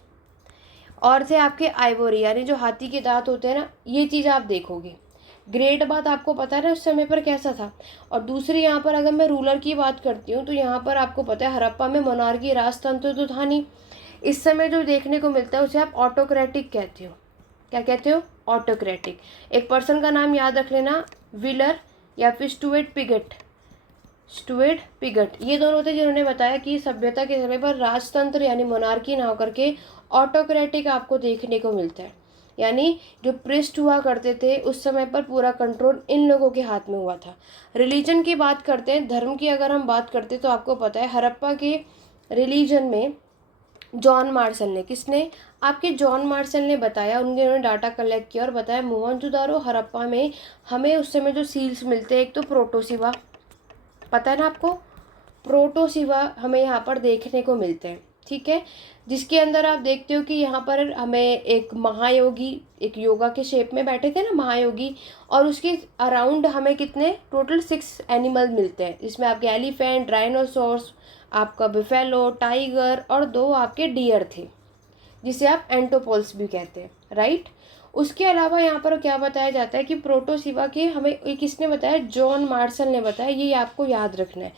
और थे आपके आइवोरी यानी जो हाथी के दांत होते हैं ना, ये चीज़ आप देखोगे। ग्रेट बात आपको पता है ना उस समय पर कैसा था। और दूसरी यहाँ पर अगर मैं रूलर की बात करती हूँ तो यहाँ पर आपको पता है हड़प्पा में मोनार्की, राजतंत्र तो था नहीं। इस समय जो देखने को मिलता है उसे आप ऑटोक्रेटिक कहते हो। क्या कहते हो, ऑटोक्रेटिक। एक पर्सन का नाम याद रख लेना, विलर या फिर स्टुअर्ट पिगट, स्टुअर्ट पिगट, ये दोनों थे जिन्होंने बताया कि सभ्यता के समय पर राजतंत्र यानी मोनार्की ना होकर के ऑटोक्रेटिक आपको देखने को मिलता है। यानी जो प्रिस्ट हुआ करते थे उस समय पर पूरा कंट्रोल इन लोगों के हाथ में हुआ था। रिलीजन की बात करते हैं, धर्म की अगर हम बात करते हैं तो आपको पता है हड़प्पा के रिलीजन में जॉन मार्शल ने, किसने, आपके जॉन मार्शल ने बताया, उन्होंने डाटा कलेक्ट किया और बताया मोहनजोदारो हड़प्पा में हमें उस समय जो सील्स मिलते हैं, एक तो प्रोटोसिवा, पता है ना आपको, प्रोटोसिवा हमें यहाँ पर देखने को मिलते हैं, ठीक है। जिसके अंदर आप देखते हो कि यहाँ पर हमें एक महायोगी, एक योगा के शेप में बैठे थे ना महायोगी, और उसके अराउंड हमें कितने टोटल 6 एनिमल मिलते हैं। इसमें आपके एलिफेंट, राइनोसोर्स, आपका बिफेलो, टाइगर और 2 आपके डियर थे, जिसे आप एंटोपोल्स भी कहते हैं, राइट। उसके अलावा यहाँ पर क्या बताया जाता है कि प्रोटोसिवा के हमें किसने बताया, जॉन मार्शल ने बताया, ये आपको याद रखना है।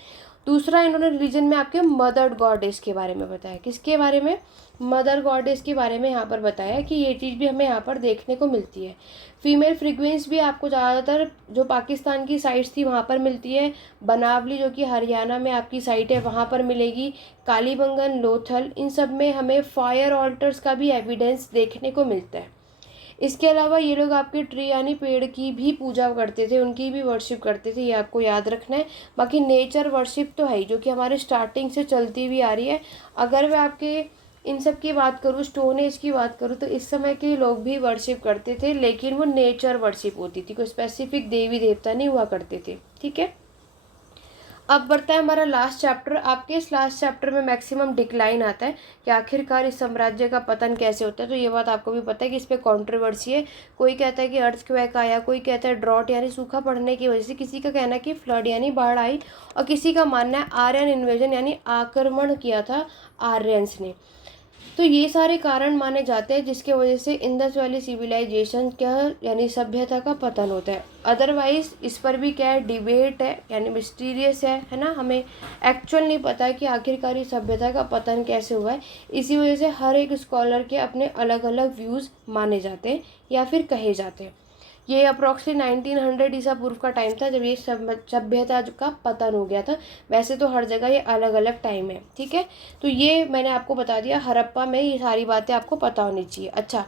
दूसरा इन्होंने रिलीजन में आपके मदर गॉडेस के बारे में बताया। किसके बारे में? मदर गॉडेस के बारे में यहाँ पर बताया कि ये चीज़ भी हमें यहाँ पर देखने को मिलती है। फीमेल फ्रीक्वेंस भी आपको ज़्यादातर जो पाकिस्तान की साइट्स थी वहाँ पर मिलती है। बनावली जो कि हरियाणा में आपकी साइट है वहाँ पर मिलेगी। कालीबंगन, लोथल, इन सब में हमें फायर ऑल्टर्स का भी एविडेंस देखने को मिलता है। इसके अलावा ये लोग आपके ट्री यानी पेड़ की भी पूजा करते थे, उनकी भी वर्शिप करते थे, ये आपको याद रखना है। बाकी नेचर वर्शिप तो है ही, जो कि हमारे स्टार्टिंग से चलती हुई आ रही है। अगर मैं आपके इन सब की बात करूँ, स्टोन एज की बात करूँ, तो इस समय के लोग भी वर्शिप करते थे, लेकिन वो नेचर वर्शिप होती थी, कोई स्पेसिफिक देवी देवता नहीं हुआ करते थे। ठीक है, अब बढ़ता है हमारा लास्ट चैप्टर। आपके इस लास्ट चैप्टर में मैक्सिमम डिक्लाइन आता है कि आखिरकार इस साम्राज्य का पतन कैसे होता है। तो ये बात आपको भी पता है कि इस पर कॉन्ट्रोवर्सी है। कोई कहता है कि अर्थक्वेक आया, कोई कहता है ड्रॉट यानी सूखा पड़ने की वजह से, किसी का कहना है कि फ्लड यानी बाढ़ आई, और किसी का मानना है आर्यन इन्वेजन यानी आक्रमण किया था आर्यंस ने। तो ये सारे कारण माने जाते हैं जिसके वजह से इंडस वैली सिविलाइजेशन क्या यानी सभ्यता का पतन होता है। अदरवाइज इस पर भी क्या है, डिबेट है यानी मिस्टीरियस है ना, हमें एक्चुअल नहीं पता है कि आखिरकार इस सभ्यता का पतन कैसे हुआ है। इसी वजह से हर एक स्कॉलर के अपने अलग अलग व्यूज़ माने जाते हैं या फिर कहे जाते हैं। ये अप्रॉक्सीमेट 1900 ईसा पूर्व का टाइम था जब ये सभ्यता का पतन हो गया था। वैसे तो हर जगह ये अलग अलग टाइम है। ठीक है, तो ये मैंने आपको बता दिया, हड़प्पा में ये सारी बातें आपको पता होनी चाहिए। अच्छा,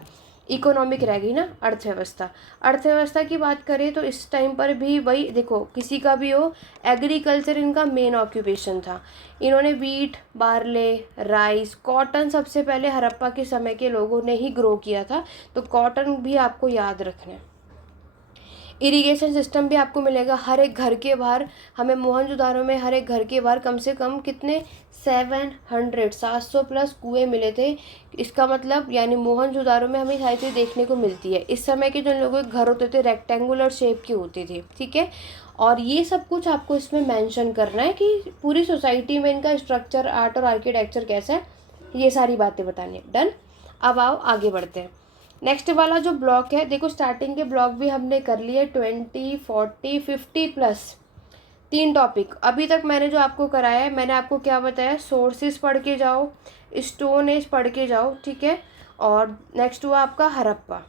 इकोनॉमिक रह गई ना, अर्थव्यवस्था। अर्थव्यवस्था की बात करें तो इस टाइम पर भी वही देखो, किसी का भी हो, एग्रीकल्चर इनका मेन ऑक्यूपेशन था। इन्होंने वीट, बार्ले, राइस, कॉटन सबसे पहले हड़प्पा के समय के लोगों ने ही ग्रो किया था, तो कॉटन भी आपको याद रखना है। इरिगेशन सिस्टम भी आपको मिलेगा हर एक घर के बाहर। हमें मोहनजोदारो में हर एक घर के बाहर कम से कम कितने 700 प्लस कुएं मिले थे। इसका मतलब यानी मोहनजोदारो में हमें सारी चीज़ देखने को मिलती है। इस समय के जो लोगों के घर होते थे रेक्टेंगुलर शेप के होते थे। ठीक है, और ये सब कुछ आपको इसमें मेंशन करना है कि पूरी सोसाइटी में इनका स्ट्रक्चर, आर्ट और आर्किटेक्चर कैसा है, ये सारी बातें बतानी है। डन। अब आओ आगे बढ़ते हैं। नेक्स्ट वाला जो ब्लॉक है, देखो स्टार्टिंग के ब्लॉक भी हमने कर लिए 20, 40, 50 प्लस 3 टॉपिक। अभी तक मैंने जो आपको कराया है, मैंने आपको क्या बताया, सोर्सेज पढ़ के जाओ, स्टोन एज पढ़ के जाओ। ठीक है, और नेक्स्ट हुआ आपका हड़प्पा।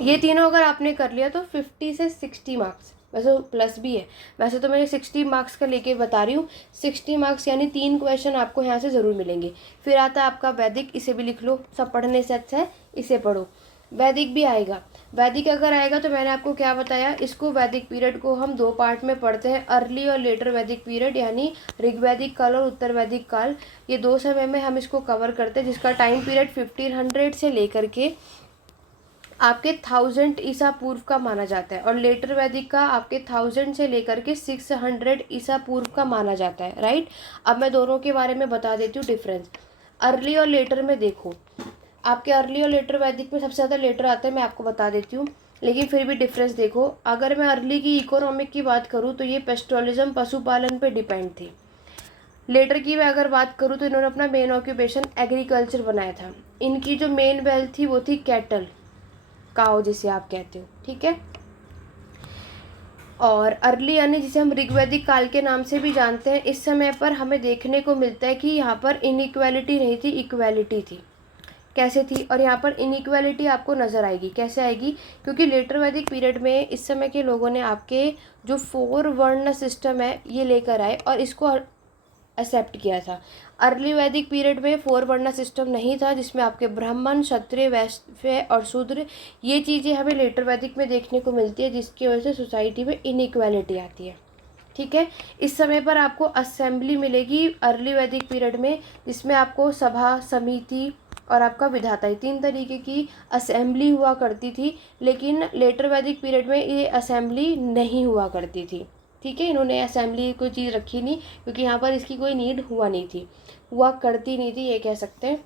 ये तीनों अगर आपने कर लिया तो 50 से 60 मार्क्स, वैसे प्लस भी है, वैसे तो मैं 60 मार्क्स का लेके बता रही हूँ। 60 मार्क्स यानी 3 क्वेश्चन आपको यहाँ से ज़रूर मिलेंगे। फिर आता है आपका वैदिक, इसे भी लिख लो, सब पढ़ने से अच्छा है इसे पढ़ो। वैदिक भी आएगा। वैदिक अगर आएगा तो मैंने आपको क्या बताया, इसको वैदिक पीरियड को हम 2 पार्ट में पढ़ते हैं, अर्ली और लेटर वैदिक पीरियड यानी ऋग्वैदिक काल और उत्तर वैदिक काल। ये 2 समय में हम इसको कवर करते हैं, जिसका टाइम पीरियड 1500 से लेकर के आपके 1000 ईसा पूर्व का माना जाता है, और लेटर वैदिक का आपके 1000 से लेकर के 600 ईसा पूर्व का माना जाता है। राइट, अब मैं दोनों के बारे में बता देती हूँ डिफरेंस। अर्ली और लेटर में देखो, आपके अर्ली और लेटर वैदिक में सबसे ज़्यादा लेटर आते हैं, मैं आपको बता देती हूँ, लेकिन फिर भी डिफरेंस देखो। अगर मैं अर्ली की इकोनॉमिक की बात करूँ तो ये पेस्टोलिज्म, पशुपालन पे डिपेंड थी। लेटर की मैं अगर बात करूँ तो इन्होंने अपना मेन ऑक्यूपेशन एग्रीकल्चर बनाया था। इनकी जो मेन वेल्थ थी वो थी कैटल, काओ जिसे आप कहते हो। ठीक है, और अर्ली यानी जिसे हम ऋग्वैदिक काल के नाम से भी जानते हैं, इस समय पर हमें देखने को मिलता है कि यहाँ पर इनइक्वालिटी नहीं थी, इक्वालिटी थी। कैसे थी, और यहाँ पर इनइक्वालिटी आपको नज़र आएगी। कैसे आएगी, क्योंकि लेटर वैदिक पीरियड में इस समय के लोगों ने आपके जो 4 वर्ण सिस्टम है ये लेकर आए और इसको एक्सेप्ट किया था। अर्ली वैदिक पीरियड में 4 वर्ण सिस्टम नहीं था, जिसमें आपके ब्राह्मण, क्षत्रिय, वैश्य और शूद्र, ये चीज़ें हमें लेटर वैदिक में देखने को मिलती है, जिसकी वजह से सोसाइटी में इनइक्वालिटी आती है। ठीक है, इस समय पर आपको असेंबली मिलेगी अर्ली वैदिक पीरियड में, जिसमें आपको सभा, समिति और आपका विधाता, 3 तरीके की असेंबली हुआ करती थी। लेकिन लेटर वैदिक पीरियड में ये असेंबली नहीं हुआ करती थी। ठीक है, इन्होंने असेंबली कोई चीज़ रखी नहीं, क्योंकि यहाँ पर इसकी कोई नीड हुआ करती नहीं थी, ये कह सकते हैं।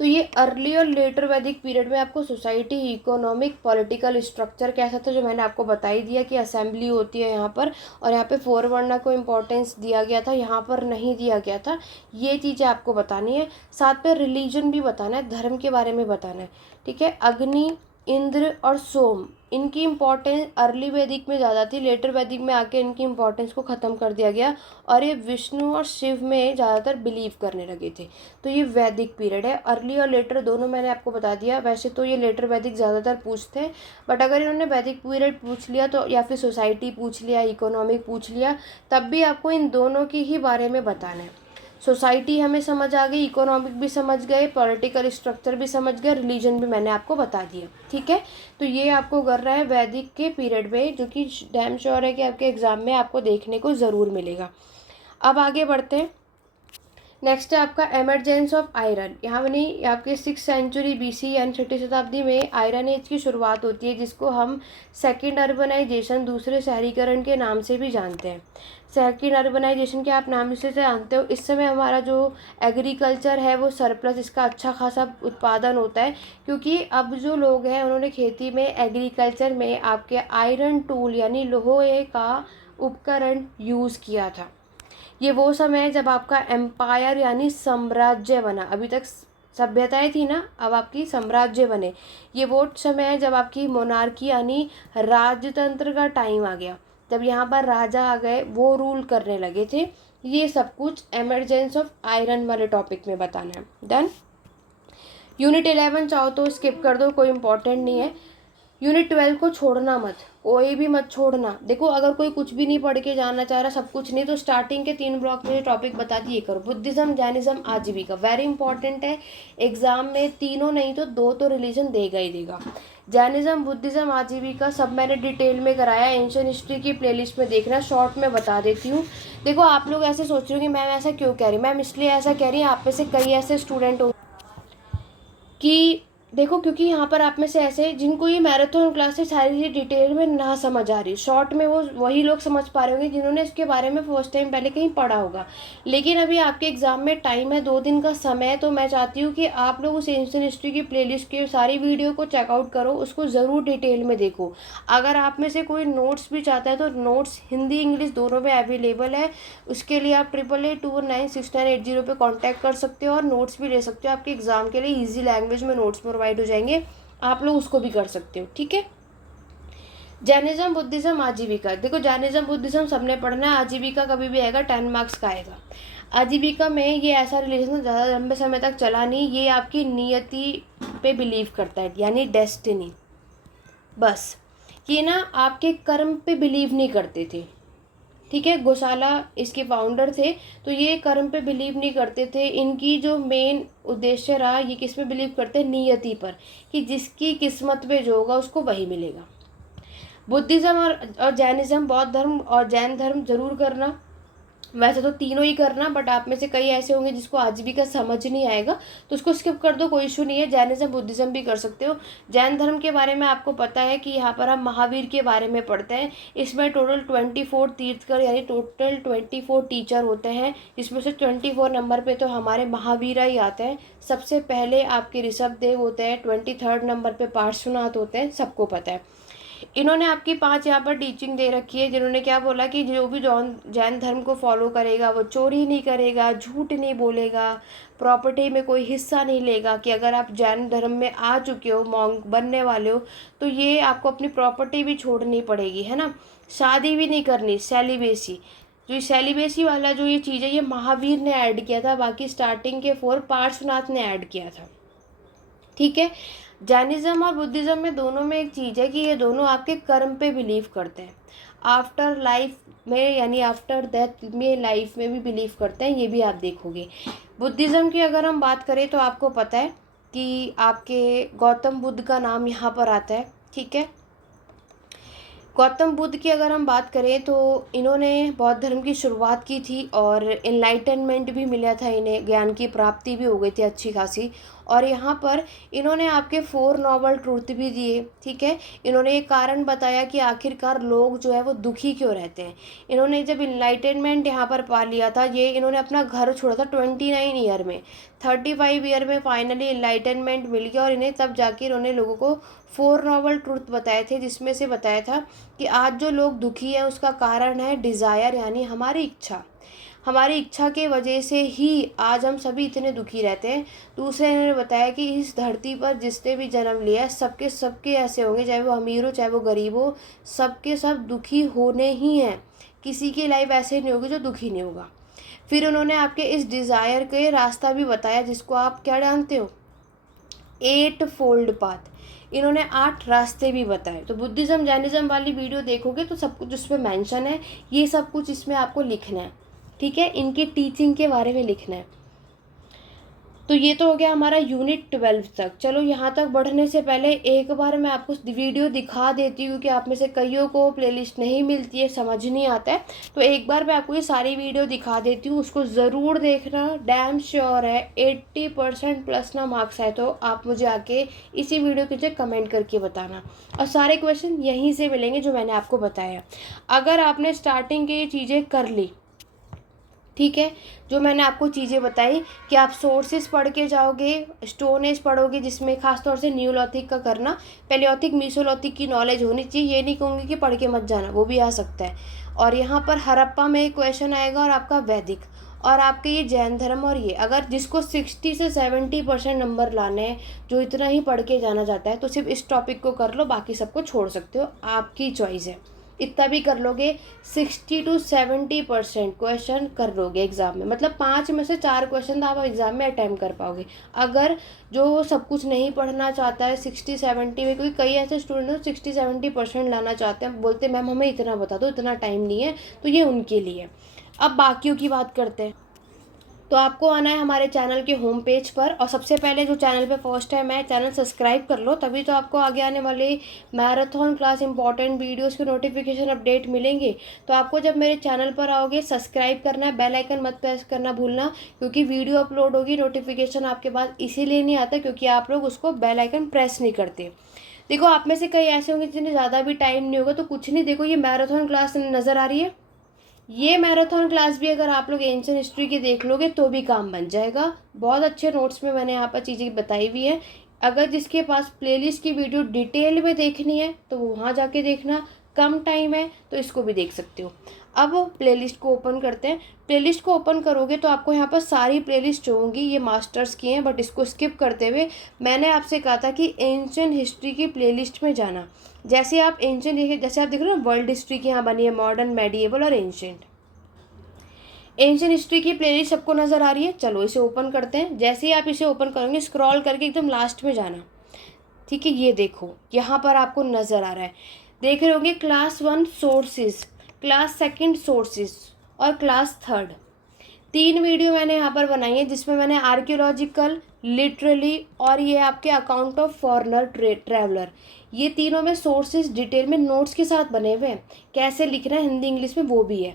तो ये अर्ली और लेटर वैदिक पीरियड में आपको सोसाइटी, इकोनॉमिक, पॉलिटिकल स्ट्रक्चर कैसा था, जो मैंने आपको बता ही दिया कि असेंबली होती है यहाँ पर, और यहाँ पे 4 वर्ण को इम्पोर्टेंस दिया गया था, यहाँ पर नहीं दिया गया था। ये चीज़ें आपको बतानी है। साथ में रिलीजन भी बताना है, धर्म के बारे में बताना है। ठीक है, अग्नि, इंद्र और सोम, इनकी इम्पोर्टेंस अर्ली वैदिक में ज़्यादा थी, लेटर वैदिक में आके इनकी इम्पोर्टेंस को ख़त्म कर दिया गया और ये विष्णु और शिव में ज़्यादातर बिलीव करने लगे थे। तो ये वैदिक पीरियड है। अर्ली और लेटर दोनों मैंने आपको बता दिया। वैसे तो ये लेटर वैदिक ज़्यादातर पूछते हैं, बट अगर इन्होंने वैदिक पीरियड पूछ लिया तो, या फिर सोसाइटी पूछ लिया, इकोनॉमिक पूछ लिया, तब भी आपको इन दोनों की ही बारे में बताना है। सोसाइटी हमें समझ आ गई, इकोनॉमिक भी समझ गए, पॉलिटिकल स्ट्रक्चर भी समझ गए, रिलीजन भी मैंने आपको बता दिया। ठीक है, तो ये आपको कर रहा है वैदिक के पीरियड में, जो कि डैम श्योर है कि आपके एग्जाम में आपको देखने को ज़रूर मिलेगा। अब आगे बढ़ते हैं। नेक्स्ट है आपका एमरजेंस ऑफ आयरन। यहाँ नहीं, आपके 6th सेंचुरी BC यानी 6ठी शताब्दी में आयरन एज की शुरुआत होती है, जिसको हम सेकेंड अर्बनाइजेशन, दूसरे शहरीकरण के नाम से भी जानते हैं। सेकेंड अर्बनाइजेशन के आप नाम से जानते हो। इस समय हमारा जो एग्रीकल्चर है वो सरप्लस, इसका अच्छा खासा उत्पादन होता है, क्योंकि अब जो लोग हैं उन्होंने खेती में, एग्रीकल्चर में आपके आयरन टूल यानी लोहे का उपकरण यूज़ किया था। ये वो समय है जब आपका एम्पायर यानी साम्राज्य बना। अभी तक सभ्यताएं थी ना, अब आपकी साम्राज्य बने। ये वो समय है जब आपकी मोनार्की यानी राजतंत्र का टाइम आ गया, जब यहाँ पर राजा आ गए, वो रूल करने लगे थे। ये सब कुछ एमरजेंस ऑफ आयरन वाले टॉपिक में बताना है। डन। यूनिट 11 चाहो तो स्किप कर दो, कोई इंपॉर्टेंट नहीं है। यूनिट 12 को छोड़ना मत, कोई भी मत छोड़ना। देखो, अगर कोई कुछ भी नहीं पढ़ के जाना चाह रहा, सब कुछ नहीं, तो स्टार्टिंग के 3 ब्लॉक में टॉपिक बता दिए करो। बुद्धिज्म, जैनिज्म, आजीविका वेरी इंपॉर्टेंट है। एग्जाम में तीनों नहीं तो 2 तो रिलीजन देगा ही देगा। जैनिज्म, बुद्धिज्म, आजीविका सब मैंने डिटेल में कराया, एंशिएंट हिस्ट्री की प्लेलिस्ट में देखना, शॉर्ट में बता देती हूँ। देखो, आप लोग ऐसे सोच रहे हो कि मैम ऐसा क्यों कह रही, मैम इसलिए ऐसा कह रही है, आप में से कई ऐसे स्टूडेंट हो कि देखो, क्योंकि यहाँ पर आप में से ऐसे जिनको ये मैराथन क्लासेस सारी चीज़ डिटेल में ना समझ आ रही, शॉर्ट में वो वही लोग समझ पा रहे होंगे जिन्होंने इसके बारे में फर्स्ट टाइम पहले कहीं पढ़ा होगा। लेकिन अभी आपके एग्जाम में टाइम है, 2 दिन का समय है, तो मैं चाहती हूँ कि आप लोग उस एंशिएंट हिस्ट्री की प्लेलिस्ट की सारी वीडियो को चेकआउट करो, उसको ज़रूर डिटेल में देखो। अगर आप में से कोई नोट्स भी चाहता है तो नोट्स हिंदी इंग्लिश दोनों में अवेलेबल है। उसके लिए आप 8882196980 पे कॉन्टैक्ट कर सकते हो और नोट्स भी ले सकते हो। आपके एग्जाम के लिए ईजी लैंग्वेज में नोट्स प्रोवाइड हो जाएंगे, आप लोग उसको भी कर सकते हो। ठीक है। जैनिज्म, बुद्धिज्म, आजीविका। देखो, जैनिज्म बुद्धिज्म सबने पढ़ना है, आजीविका कभी भी आएगा, 10 मार्क्स का आएगा। आजीविका में ये ऐसा रिलेशन ज़्यादा लंबे समय तक चला नहीं, ये आपकी नियति पे बिलीव करता है, यानी डेस्टिनी। बस ये ना आपके कर्म पे बिलीव नहीं करते थे। ठीक है, गौशाला इसके फाउंडर थे, तो ये कर्म पे बिलीव नहीं करते थे। इनकी जो मेन उद्देश्य रहा, ये किस पे बिलीव करते हैं, नियति पर, कि जिसकी किस्मत पे जो होगा उसको वही मिलेगा। बुद्धिज्म और जैनिज्म, बौद्ध धर्म और जैन धर्म जरूर करना, वैसे तो तीनों ही करना, बट आप में से कई ऐसे होंगे जिसको आजीविका समझ नहीं आएगा, तो उसको स्किप कर दो, कोई इशू नहीं है। जैनिज्म बुद्धिज्म भी कर सकते हो। जैन धर्म के बारे में आपको पता है कि यहाँ पर हम महावीर के बारे में पढ़ते हैं। इसमें टोटल 24 तीर्थकर यानी टोटल 24 टीचर होते हैं, जिसमें से 24 नंबर पे तो हमारे महावीर ही आते हैं। सबसे पहले आपके ऋषभ देव होते हैं, 23rd नंबर पे पार्श्वनाथ होते हैं, सबको पता है। इन्होंने आपकी 5 यहाँ पर टीचिंग दे रखी है, जिन्होंने क्या बोला कि जो भी जैन धर्म को फॉलो करेगा वो चोरी नहीं करेगा, झूठ नहीं बोलेगा, प्रॉपर्टी में कोई हिस्सा नहीं लेगा। कि अगर आप जैन धर्म में आ चुके हो, मॉन्क बनने वाले हो, तो ये आपको अपनी प्रॉपर्टी भी छोड़नी पड़ेगी, है ना। शादी भी नहीं करनी, सेलिबेसी। जो सेलिबेसी वाला जो ये चीज़ है, ये महावीर ने ऐड किया था, बाकी स्टार्टिंग के 4 पार्श्वनाथ ने ऐड किया था। ठीक है। जैनिज्म और बुद्धिज्म में दोनों में एक चीज़ है कि ये दोनों आपके कर्म पे बिलीव करते हैं, आफ्टर लाइफ में यानी आफ्टर डेथ में लाइफ में भी बिलीव करते हैं, ये भी आप देखोगे। बुद्धिज्म की अगर हम बात करें तो आपको पता है कि आपके गौतम बुद्ध का नाम यहाँ पर आता है। ठीक है। गौतम बुद्ध की अगर हम बात करें तो इन्होंने बौद्ध धर्म की शुरुआत की थी और इनलाइटनमेंट भी मिला था इन्हें, ज्ञान की प्राप्ति भी हो गई थी अच्छी खासी। और यहाँ पर इन्होंने आपके 4 नोबल ट्रूथ भी दिए। ठीक है। इन्होंने एक कारण बताया कि आखिरकार लोग जो है वो दुखी क्यों रहते हैं। इन्होंने जब इनलाइटनमेंट यहाँ पर पा लिया था, ये इन्होंने अपना घर छोड़ा था 29 ईयर में, 35 ईयर में फाइनली इनलाइटनमेंट मिल गया और इन्हें तब जाके इन्होंने लोगों को 4 नोबल ट्रूथ बताए थे, जिसमें से बताया था कि आज जो लोग दुखी हैं उसका कारण है डिज़ायर यानी हमारी इच्छा। हमारी इच्छा के वजह से ही आज हम सभी इतने दुखी रहते हैं। दूसरे ने बताया कि इस धरती पर जिसने भी जन्म लिया है सबके सबके ऐसे होंगे, चाहे वो अमीर हो चाहे वो गरीब हो, सबके सब दुखी होने ही हैं। किसी की लाइफ ऐसे नहीं होगी जो दुखी नहीं होगा। फिर उन्होंने आपके इस डिज़ायर के रास्ता भी बताया, जिसको आप क्या जानते हो, 8 फोल्ड पाथ। इन्होंने 8 रास्ते भी बताए। तो बुद्धिज़्म जैनिज़्म वाली वीडियो देखोगे तो सब कुछ उसमें मेंशन है। ये सब कुछ इसमें आपको लिखना है, ठीक है, इनकी टीचिंग के बारे में लिखना है। तो ये तो हो गया हमारा यूनिट 12 तक। चलो यहाँ तक बढ़ने से पहले एक बार मैं आपको वीडियो दिखा देती हूँ कि आप में से कईयों को प्लेलिस्ट नहीं मिलती है, समझ नहीं आता है। तो एक बार मैं आपको ये सारी वीडियो दिखा देती हूँ, उसको ज़रूर देखना। डैम श्योर है 80% प्लस ना मार्क्स आए तो आप मुझे आके इसी वीडियो के नीचे कमेंट करके बताना। और सारे क्वेश्चन यहीं से मिलेंगे जो मैंने आपको बताया। अगर आपने स्टार्टिंग की ये चीज़ें कर ली, ठीक है, जो मैंने आपको चीज़ें बताई कि आप सोर्सेज पढ़ के जाओगे, स्टोन एज पढ़ोगे, जिसमें खासतौर से न्यूलिथिक का करना, पैलियोथिक मीसोलिथिक की नॉलेज होनी चाहिए। ये नहीं कहूँगी कि पढ़ के मत जाना, वो भी आ सकता है। और यहाँ पर हड़प्पा में एक क्वेश्चन आएगा और आपका वैदिक और आपके ये जैन धर्म। और ये अगर जिसको 60 से 70% नंबर लाने हैं, जो इतना ही पढ़ के जाना जाता है, तो सिर्फ इस टॉपिक को कर लो, बाकी सबको छोड़ सकते हो, आपकी चॉइस है। इतना भी कर लोगे 60 to 70% क्वेश्चन कर लोगे एग्ज़ाम में, मतलब 5 में से 4 क्वेश्चन तो आप एग्ज़ाम में अटैम्प्ट कर पाओगे। अगर जो सब कुछ नहीं पढ़ना चाहता है 60-70 में, क्योंकि कई ऐसे स्टूडेंट हो 60-70% लाना चाहते हैं, बोलते हैं मैम हमें इतना बता दो, इतना टाइम नहीं है, तो ये उनके लिए। अब बाकियों की बात करते हैं। तो आपको आना है हमारे चैनल के होम पेज पर, और सबसे पहले जो चैनल पे फर्स्ट टाइम है, चैनल सब्सक्राइब कर लो, तभी तो आपको आगे आने वाले मैराथन क्लास इंपॉर्टेंट वीडियोस के नोटिफिकेशन अपडेट मिलेंगे। तो आपको जब मेरे चैनल पर आओगे सब्सक्राइब करना है, बेल आइकन मत प्रेस करना भूलना, क्योंकि वीडियो अपलोड होगी नोटिफिकेशन आपके पास इसीलिए नहीं आता क्योंकि आप लोग उसको बेल आइकन प्रेस नहीं करते। देखो आप में से कई ऐसे होंगे जिन्हें ज़्यादा भी टाइम नहीं होगा, तो कुछ नहीं, देखो ये मैराथन क्लास नज़र आ रही है, ये मैराथन क्लास भी अगर आप लोग एंशिएंट हिस्ट्री की देख लोगे तो भी काम बन जाएगा। बहुत अच्छे नोट्स में मैंने यहाँ पर चीज़ें बताई हुई है। अगर जिसके पास प्लेलिस्ट की वीडियो डिटेल में देखनी है तो वो वहाँ जाके देखना, कम टाइम है तो इसको भी देख सकते हो। अब प्लेलिस्ट को ओपन करते हैं। प्लेलिस्ट को ओपन करोगे तो आपको यहाँ पर सारी प्लेलिस्ट जो होंगी, ये मास्टर्स की हैं, बट इसको स्किप करते हुए मैंने आपसे कहा था कि एंशिएंट हिस्ट्री की प्लेलिस्ट में जाना। जैसे आप एंशिएंट, जैसे आप देख रहे हो ना, वर्ल्ड हिस्ट्री की यहाँ बनी है, मॉडर्न, मेडिएवल और एंशिएंट हिस्ट्री की प्लेलिस्ट सबको नज़र आ रही है। चलो इसे ओपन करते हैं। जैसे ही आप इसे ओपन करोगे स्क्रॉल करके एकदम लास्ट में जाना, ठीक है, ये देखो यहाँ पर आपको नज़र आ रहा है, देख रहे होंगे क्लास 1 सोर्सेज, क्लास 2 सोर्सेज और क्लास 3 3 वीडियो मैंने यहाँ पर बनाई है, जिसमें मैंने आर्कियोलॉजिकल, लिटरली और ये आपके अकाउंट ऑफ फॉरेनर ट्रैवलर, ये तीनों में सोर्सेज डिटेल में नोट्स के साथ बने हुए हैं, कैसे लिखना है हिंदी इंग्लिश में वो भी है।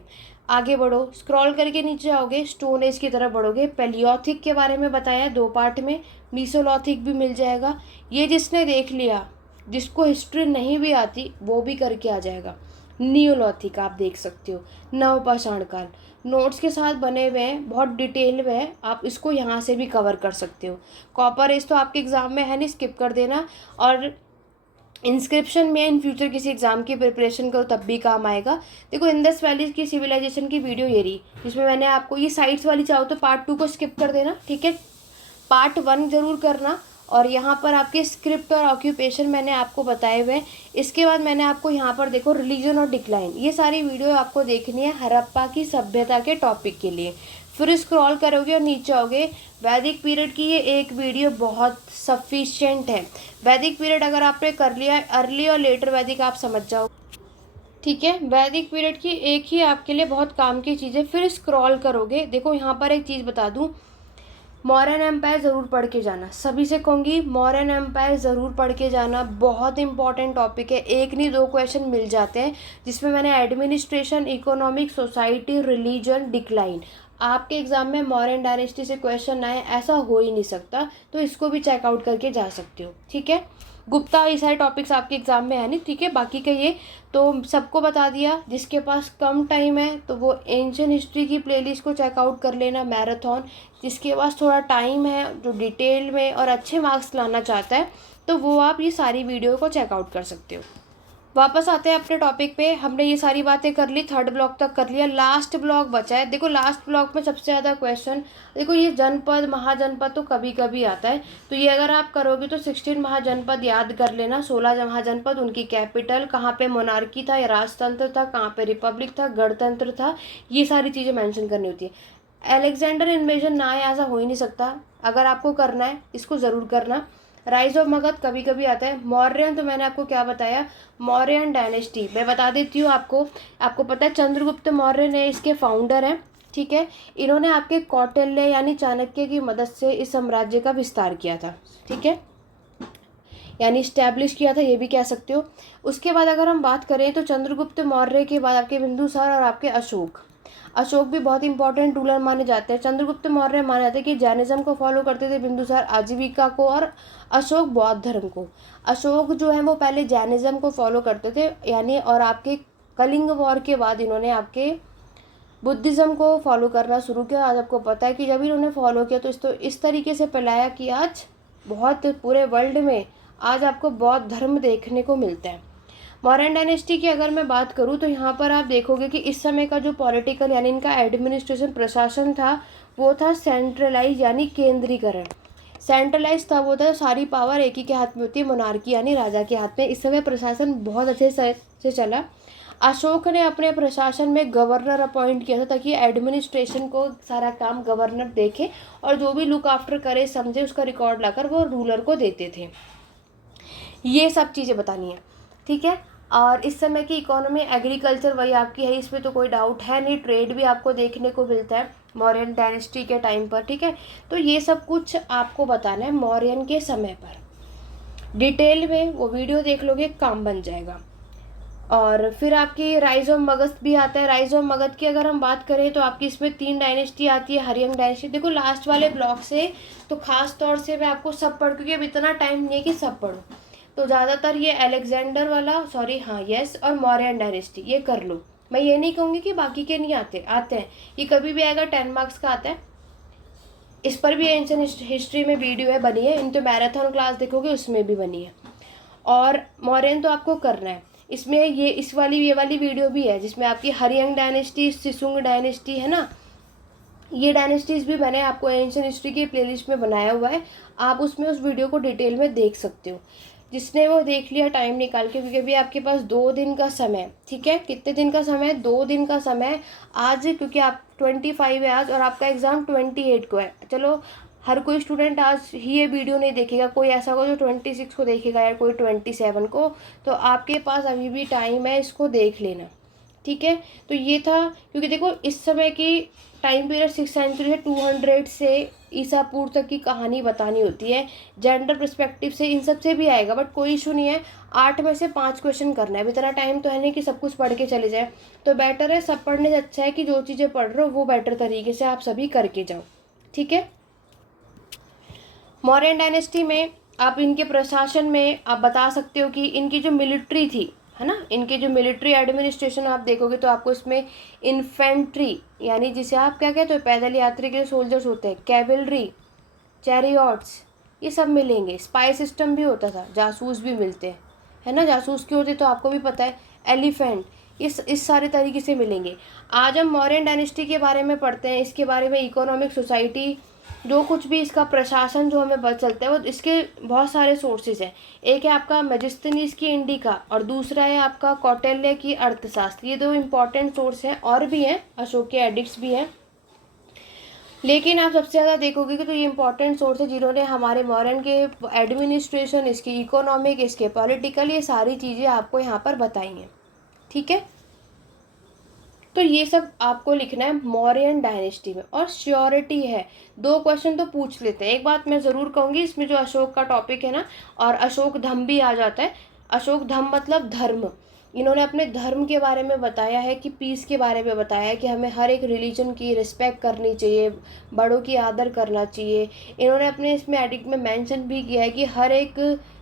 आगे बढ़ो, स्क्रॉल करके नीचे आओगे, स्टोन एज की तरफ बढ़ोगे, पैलियोथिक के बारे में बताया 2 पार्ट में, मीसोलिथिक भी मिल जाएगा। ये जिसने देख लिया, जिसको हिस्ट्री नहीं भी आती वो भी करके आ जाएगा। नियोलिथिक आप देख सकते हो, नवपाषाण काल नोट्स के साथ बने हुए हैं, बहुत डिटेल में है, आप इसको यहाँ से भी कवर कर सकते हो। कॉपर एज तो आपके एग्ज़ाम में है नहीं, स्किप कर देना। और इंस्क्रिप्शन में इन फ्यूचर किसी एग्ज़ाम की प्रिपरेशन करो तब भी काम आएगा। देखो इंडस वैली की सिविलाइजेशन की वीडियो ये रही, जिसमें मैंने आपको ये साइट्स वाली, चाहो तो पार्ट 2 को स्किप कर देना, ठीक है, पार्ट 1 ज़रूर करना। और यहाँ पर आपके स्क्रिप्ट और ऑक्यूपेशन मैंने आपको बताए हुए हैं। इसके बाद मैंने आपको यहाँ पर देखो रिलीजन और डिक्लाइन, ये सारी वीडियो आपको देखनी है हड़प्पा की सभ्यता के टॉपिक के लिए। फिर स्क्रॉल करोगे और नीचे आओगे, वैदिक पीरियड की ये एक वीडियो बहुत सफिशिएंट है। वैदिक पीरियड अगर आपने कर लिया है, अर्ली और लेटर वैदिक आप समझ जाओ, ठीक है, वैदिक पीरियड की एक ही आपके लिए बहुत काम की चीज़ है। फिर स्क्रॉल करोगे, देखो यहाँ पर एक चीज़ बता दूँ, मौर्यन एम्पायर ज़रूर पढ़ के जाना, सभी से कहूँगी मौर्यन एम्पायर ज़रूर पढ़ के जाना, बहुत इंपॉर्टेंट टॉपिक है। एक नहीं 2 क्वेश्चन मिल जाते हैं, जिसमें मैंने administration, economic, society, religion, decline, आपके एग्ज़ाम में मौर्यन डायनेस्टी से क्वेश्चन आए ऐसा हो ही नहीं सकता, तो इसको भी चेकआउट करके जा सकते हो, ठीक है। गुप्ता, ये सारे टॉपिक्स आपके एग्ज़ाम में है नहीं, ठीक है। बाकी का ये तो सबको बता दिया। जिसके पास कम टाइम है तो वो एंशिएंट हिस्ट्री की प्लेलिस्ट को चेकआउट कर लेना, मैराथन। जिसके पास थोड़ा टाइम है, जो डिटेल में और अच्छे मार्क्स लाना चाहता है, तो वो आप ये सारी वीडियो को चेकआउट कर सकते हो। वापस आते हैं अपने टॉपिक पे। हमने ये सारी बातें कर ली, थर्ड ब्लॉक तक कर लिया, लास्ट ब्लॉक बचा है। देखो लास्ट ब्लॉक में सबसे ज़्यादा क्वेश्चन, देखो ये जनपद महाजनपद तो कभी कभी आता है, तो ये अगर आप करोगे तो 16 महाजनपद याद कर लेना। 16 महाजनपद, उनकी कैपिटल, कहाँ पे मोनार्की था या राजतंत्र था, कहाँ पे रिपब्लिक था, गणतंत्र था, ये सारी चीज़ें मैंशन करनी होती है। अलेक्जेंडर इन्वेजन ना है ऐसा हो ही नहीं सकता, अगर आपको करना है इसको ज़रूर करना। राइज ऑफ मगध कभी कभी आता है। मौर्यन तो मैंने आपको क्या बताया, मौर्यन डायनेस्टी मैं बता देती हूँ आपको। आपको पता है चंद्रगुप्त मौर्य ने इसके फाउंडर हैं, ठीक है। इन्होंने आपके कौटिल्य यानी चाणक्य की मदद से इस साम्राज्य का विस्तार किया था, ठीक है, यानी इस्टेब्लिश किया था, ये भी कह सकते हो। उसके बाद अगर हम बात करें तो चंद्रगुप्त मौर्य के बाद आपके बिंदुसार और आपके अशोक। अशोक भी बहुत इंपॉर्टेंट रूलर माने जाते हैं। चंद्रगुप्त मौर्य माने जाते हैं कि जैनिज्म को फॉलो करते थे, बिंदुसार आजीविका को और अशोक बौद्ध धर्म को। अशोक जो है वो पहले जैनिज्म को फॉलो करते थे यानी, और आपके कलिंग वॉर के बाद इन्होंने आपके बुद्धिज़्म को फॉलो करना शुरू किया। आज आपको पता है कि जब इन्होंने फॉलो किया तो इस तरीके से फैलाया कि आज बहुत पूरे वर्ल्ड में आज आपको बौद्ध धर्म देखने को मिलता है। मौर्यन डायनेस्टी की अगर मैं बात करूँ तो यहाँ पर आप देखोगे कि इस समय का जो पॉलिटिकल यानी इनका एडमिनिस्ट्रेशन प्रशासन था वो था सेंट्रलाइज यानी केंद्रीकरण। सेंट्रलाइज तब होता है सारी पावर एक ही के हाथ में होती है, मोनार्की यानी राजा के हाथ में। इस समय प्रशासन बहुत अच्छे से चला। अशोक ने अपने प्रशासन में गवर्नर अपॉइंट किया था ताकि एडमिनिस्ट्रेशन को सारा काम गवर्नर देखे और जो भी लुक आफ्टर करे समझे उसका रिकॉर्ड लाकर वो रूलर को देते थे। ये सब चीज़ें बतानी है, ठीक है। और इस समय की इकोनॉमी एग्रीकल्चर वही आपकी है, इसमें तो कोई डाउट है नहीं। ट्रेड भी आपको देखने को मिलता है मौर्यन डायनेस्टी के टाइम पर, ठीक है। तो ये सब कुछ आपको बताना है मौर्यन के समय पर। डिटेल में वो वीडियो देख लोगे, काम बन जाएगा। और फिर आपकी राइज ऑफ मगध भी आता है। राइज ऑफ मगध की अगर हम बात करें तो आपकी इसमें 3 डायनेस्टी आती है। हरियंग डायनेस्टी, देखो लास्ट वाले ब्लॉक से तो खास तौर से मैं आपको सब पढ़, क्योंकि अब इतना टाइम नहीं है कि सब पढ़ूँ, तो ज़्यादातर ये अलेक्जेंडर वाला, सॉरी हाँ यस, और मौर्यन डायनेस्टी ये कर लो। मैं ये नहीं कहूँगी कि बाकी के नहीं आते, आते हैं, ये कभी भी आएगा, 10 मार्क्स का आता है। इस पर भी एंशिएंट हिस्ट्री में वीडियो है बनी है, इन तो मैराथन क्लास देखोगे उसमें भी बनी है। और मौर्यन तो आपको करना है, इसमें ये वाली वीडियो भी है जिसमें आपकी हरियंग डायनेस्टी, सिसुंग डायनेस्टी है ना, ये डायनेस्टीज भी मैंने आपको एंशिएंट हिस्ट्री की प्लेलिस्ट में बनाया हुआ है, आप उसमें उस वीडियो को डिटेल में देख सकते हो। जिसने वो देख लिया टाइम निकाल के, क्योंकि अभी आपके पास 2 दिन का समय, ठीक है। कितने दिन का समय? 2 दिन का समय आज, क्योंकि आप 25 है आज और आपका एग्ज़ाम 28 को है। चलो हर कोई स्टूडेंट आज ही ये वीडियो नहीं देखेगा, कोई ऐसा होगा जो 26 को देखेगा या कोई 27 को, तो आपके पास अभी भी टाइम है, इसको देख लेना, ठीक है। तो ये था, क्योंकि देखो इस समय की टाइम पीरियड 6th सेंचुरी है, 200 से ईसा पूर्व तक की कहानी बतानी होती है। जेंडर पर्सपेक्टिव से इन सब से भी आएगा, बट कोई इशू नहीं है। 8 में से 5 क्वेश्चन करना है, इतना टाइम तो है नहीं कि सब कुछ पढ़ के चले जाए, तो बेटर है, सब पढ़ने से अच्छा है कि जो चीज़ें पढ़ रहे हो वो बेटर तरीके से आप सभी करके जाओ, ठीक है। मौर्यन डायनेस्टी में आप इनके प्रशासन में आप बता सकते हो कि इनकी जो मिलिट्री थी, है ना, इनके जो मिलिट्री एडमिनिस्ट्रेशन आप देखोगे तो आपको इसमें इन्फेंट्री यानी जिसे आप क्या कहते हो, पैदल यात्री के सोल्जर्स होते हैं, कैवलरी, चैरियट्स, ये सब मिलेंगे। स्पाई सिस्टम भी होता था, जासूस भी मिलते हैं, है ना, जासूस क्यों होते तो आपको भी पता है। एलिफेंट, इस सारे तरीके से मिलेंगे। आज हम मौर्यन डायनेस्टी के बारे में पढ़ते हैं, इसके बारे में इकोनॉमिक, सोसाइटी, जो कुछ भी इसका प्रशासन जो हमें पता चलता है वो इसके बहुत सारे सोर्सेज हैं। एक है आपका मेजिस्थिनीज की इंडिका और दूसरा है आपका कौटिल्य की अर्थशास्त्र। ये 2 इम्पॉर्टेंट सोर्स हैं, और भी हैं, अशोक के एडिक्ट्स भी हैं, लेकिन आप सबसे ज़्यादा देखोगे कि तो ये इंपॉर्टेंट सोर्स है जिन्होंने हमारे मॉडर्न के एडमिनिस्ट्रेशन, इसकी इकोनॉमिक, इसके पॉलिटिकल, ये सारी चीज़ें आपको यहाँ पर बताई हैं, ठीक है। तो ये सब आपको लिखना है मौर्यन डायनेस्टी में। और श्योरिटी है, 2 क्वेश्चन तो पूछ लेते हैं। एक बात मैं ज़रूर कहूँगी, इसमें जो अशोक का टॉपिक है ना, और अशोक धम भी आ जाता है। अशोक धम मतलब धर्म, इन्होंने अपने धर्म के बारे में बताया है कि पीस के बारे में बताया है कि हमें हर एक रिलीजन की रिस्पेक्ट करनी चाहिए, बड़ों की आदर करना चाहिए। इन्होंने अपने इसमें एडिक्ट में मेंशन भी किया है कि हर एक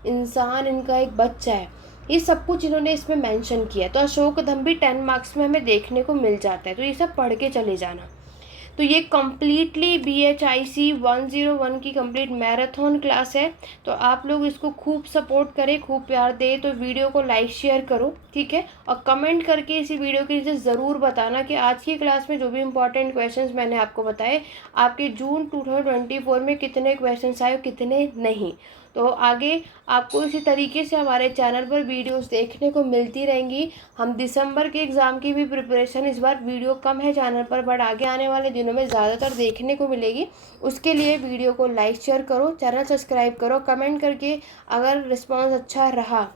इंसान इनका एक बच्चा है। ये सब कुछ इन्होंने इसमें मेंशन किया है। तो अशोक धम भी 10 मार्क्स में हमें देखने को मिल जाता है, तो ये सब पढ़ के चले जाना। तो ये कम्प्लीटली BHIC 101 की कंप्लीट मैराथन क्लास है। तो आप लोग इसको खूब सपोर्ट करें, खूब प्यार दें। तो वीडियो को लाइक शेयर करो, ठीक है, और कमेंट करके इसी वीडियो के नीचे ज़रूर बताना कि आज की क्लास में जो भी इंपॉर्टेंट क्वेश्चंस मैंने आपको बताए, आपके जून 2024 में कितने क्वेश्चंस आए, कितने नहीं। तो आगे आपको इसी तरीके से हमारे चैनल पर वीडियोस देखने को मिलती रहेंगी। हम दिसंबर के एग्ज़ाम की भी प्रिपरेशन, इस बार वीडियो कम है चैनल पर, बट आगे आने वाले दिनों में ज़्यादातर देखने को मिलेगी। उसके लिए वीडियो को लाइक शेयर करो, चैनल सब्सक्राइब करो, कमेंट करके अगर रिस्पॉन्स अच्छा रहा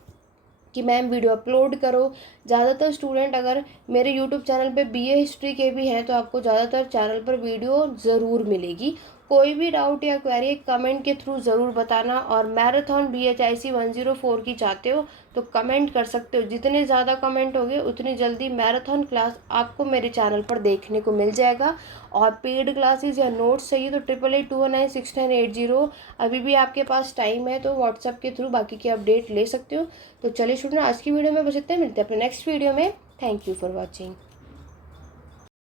कि मैम वीडियो अपलोड करो। ज़्यादातर स्टूडेंट अगर मेरे यूट्यूब चैनल पे BA हिस्ट्री के भी हैं तो आपको ज़्यादातर चैनल पर वीडियो ज़रूर मिलेगी। कोई भी डाउट या क्वेरी कमेंट के थ्रू ज़रूर बताना। और मैराथन BHIC 104 की चाहते हो तो कमेंट कर सकते हो। जितने ज़्यादा कमेंट होंगे उतनी जल्दी मैराथन क्लास आपको मेरे चैनल पर देखने को मिल जाएगा। और पेड क्लासेस या नोट्स चाहिए तो 88296980 अभी भी आपके पास टाइम है, तो व्हाट्सएप के थ्रू बाकी की अपडेट ले सकते हो। तो चलिए स्टूडेंट, आज की वीडियो में बस इतना, मिलते हैं अपने नेक्स्ट वीडियो में। Thank you for watching.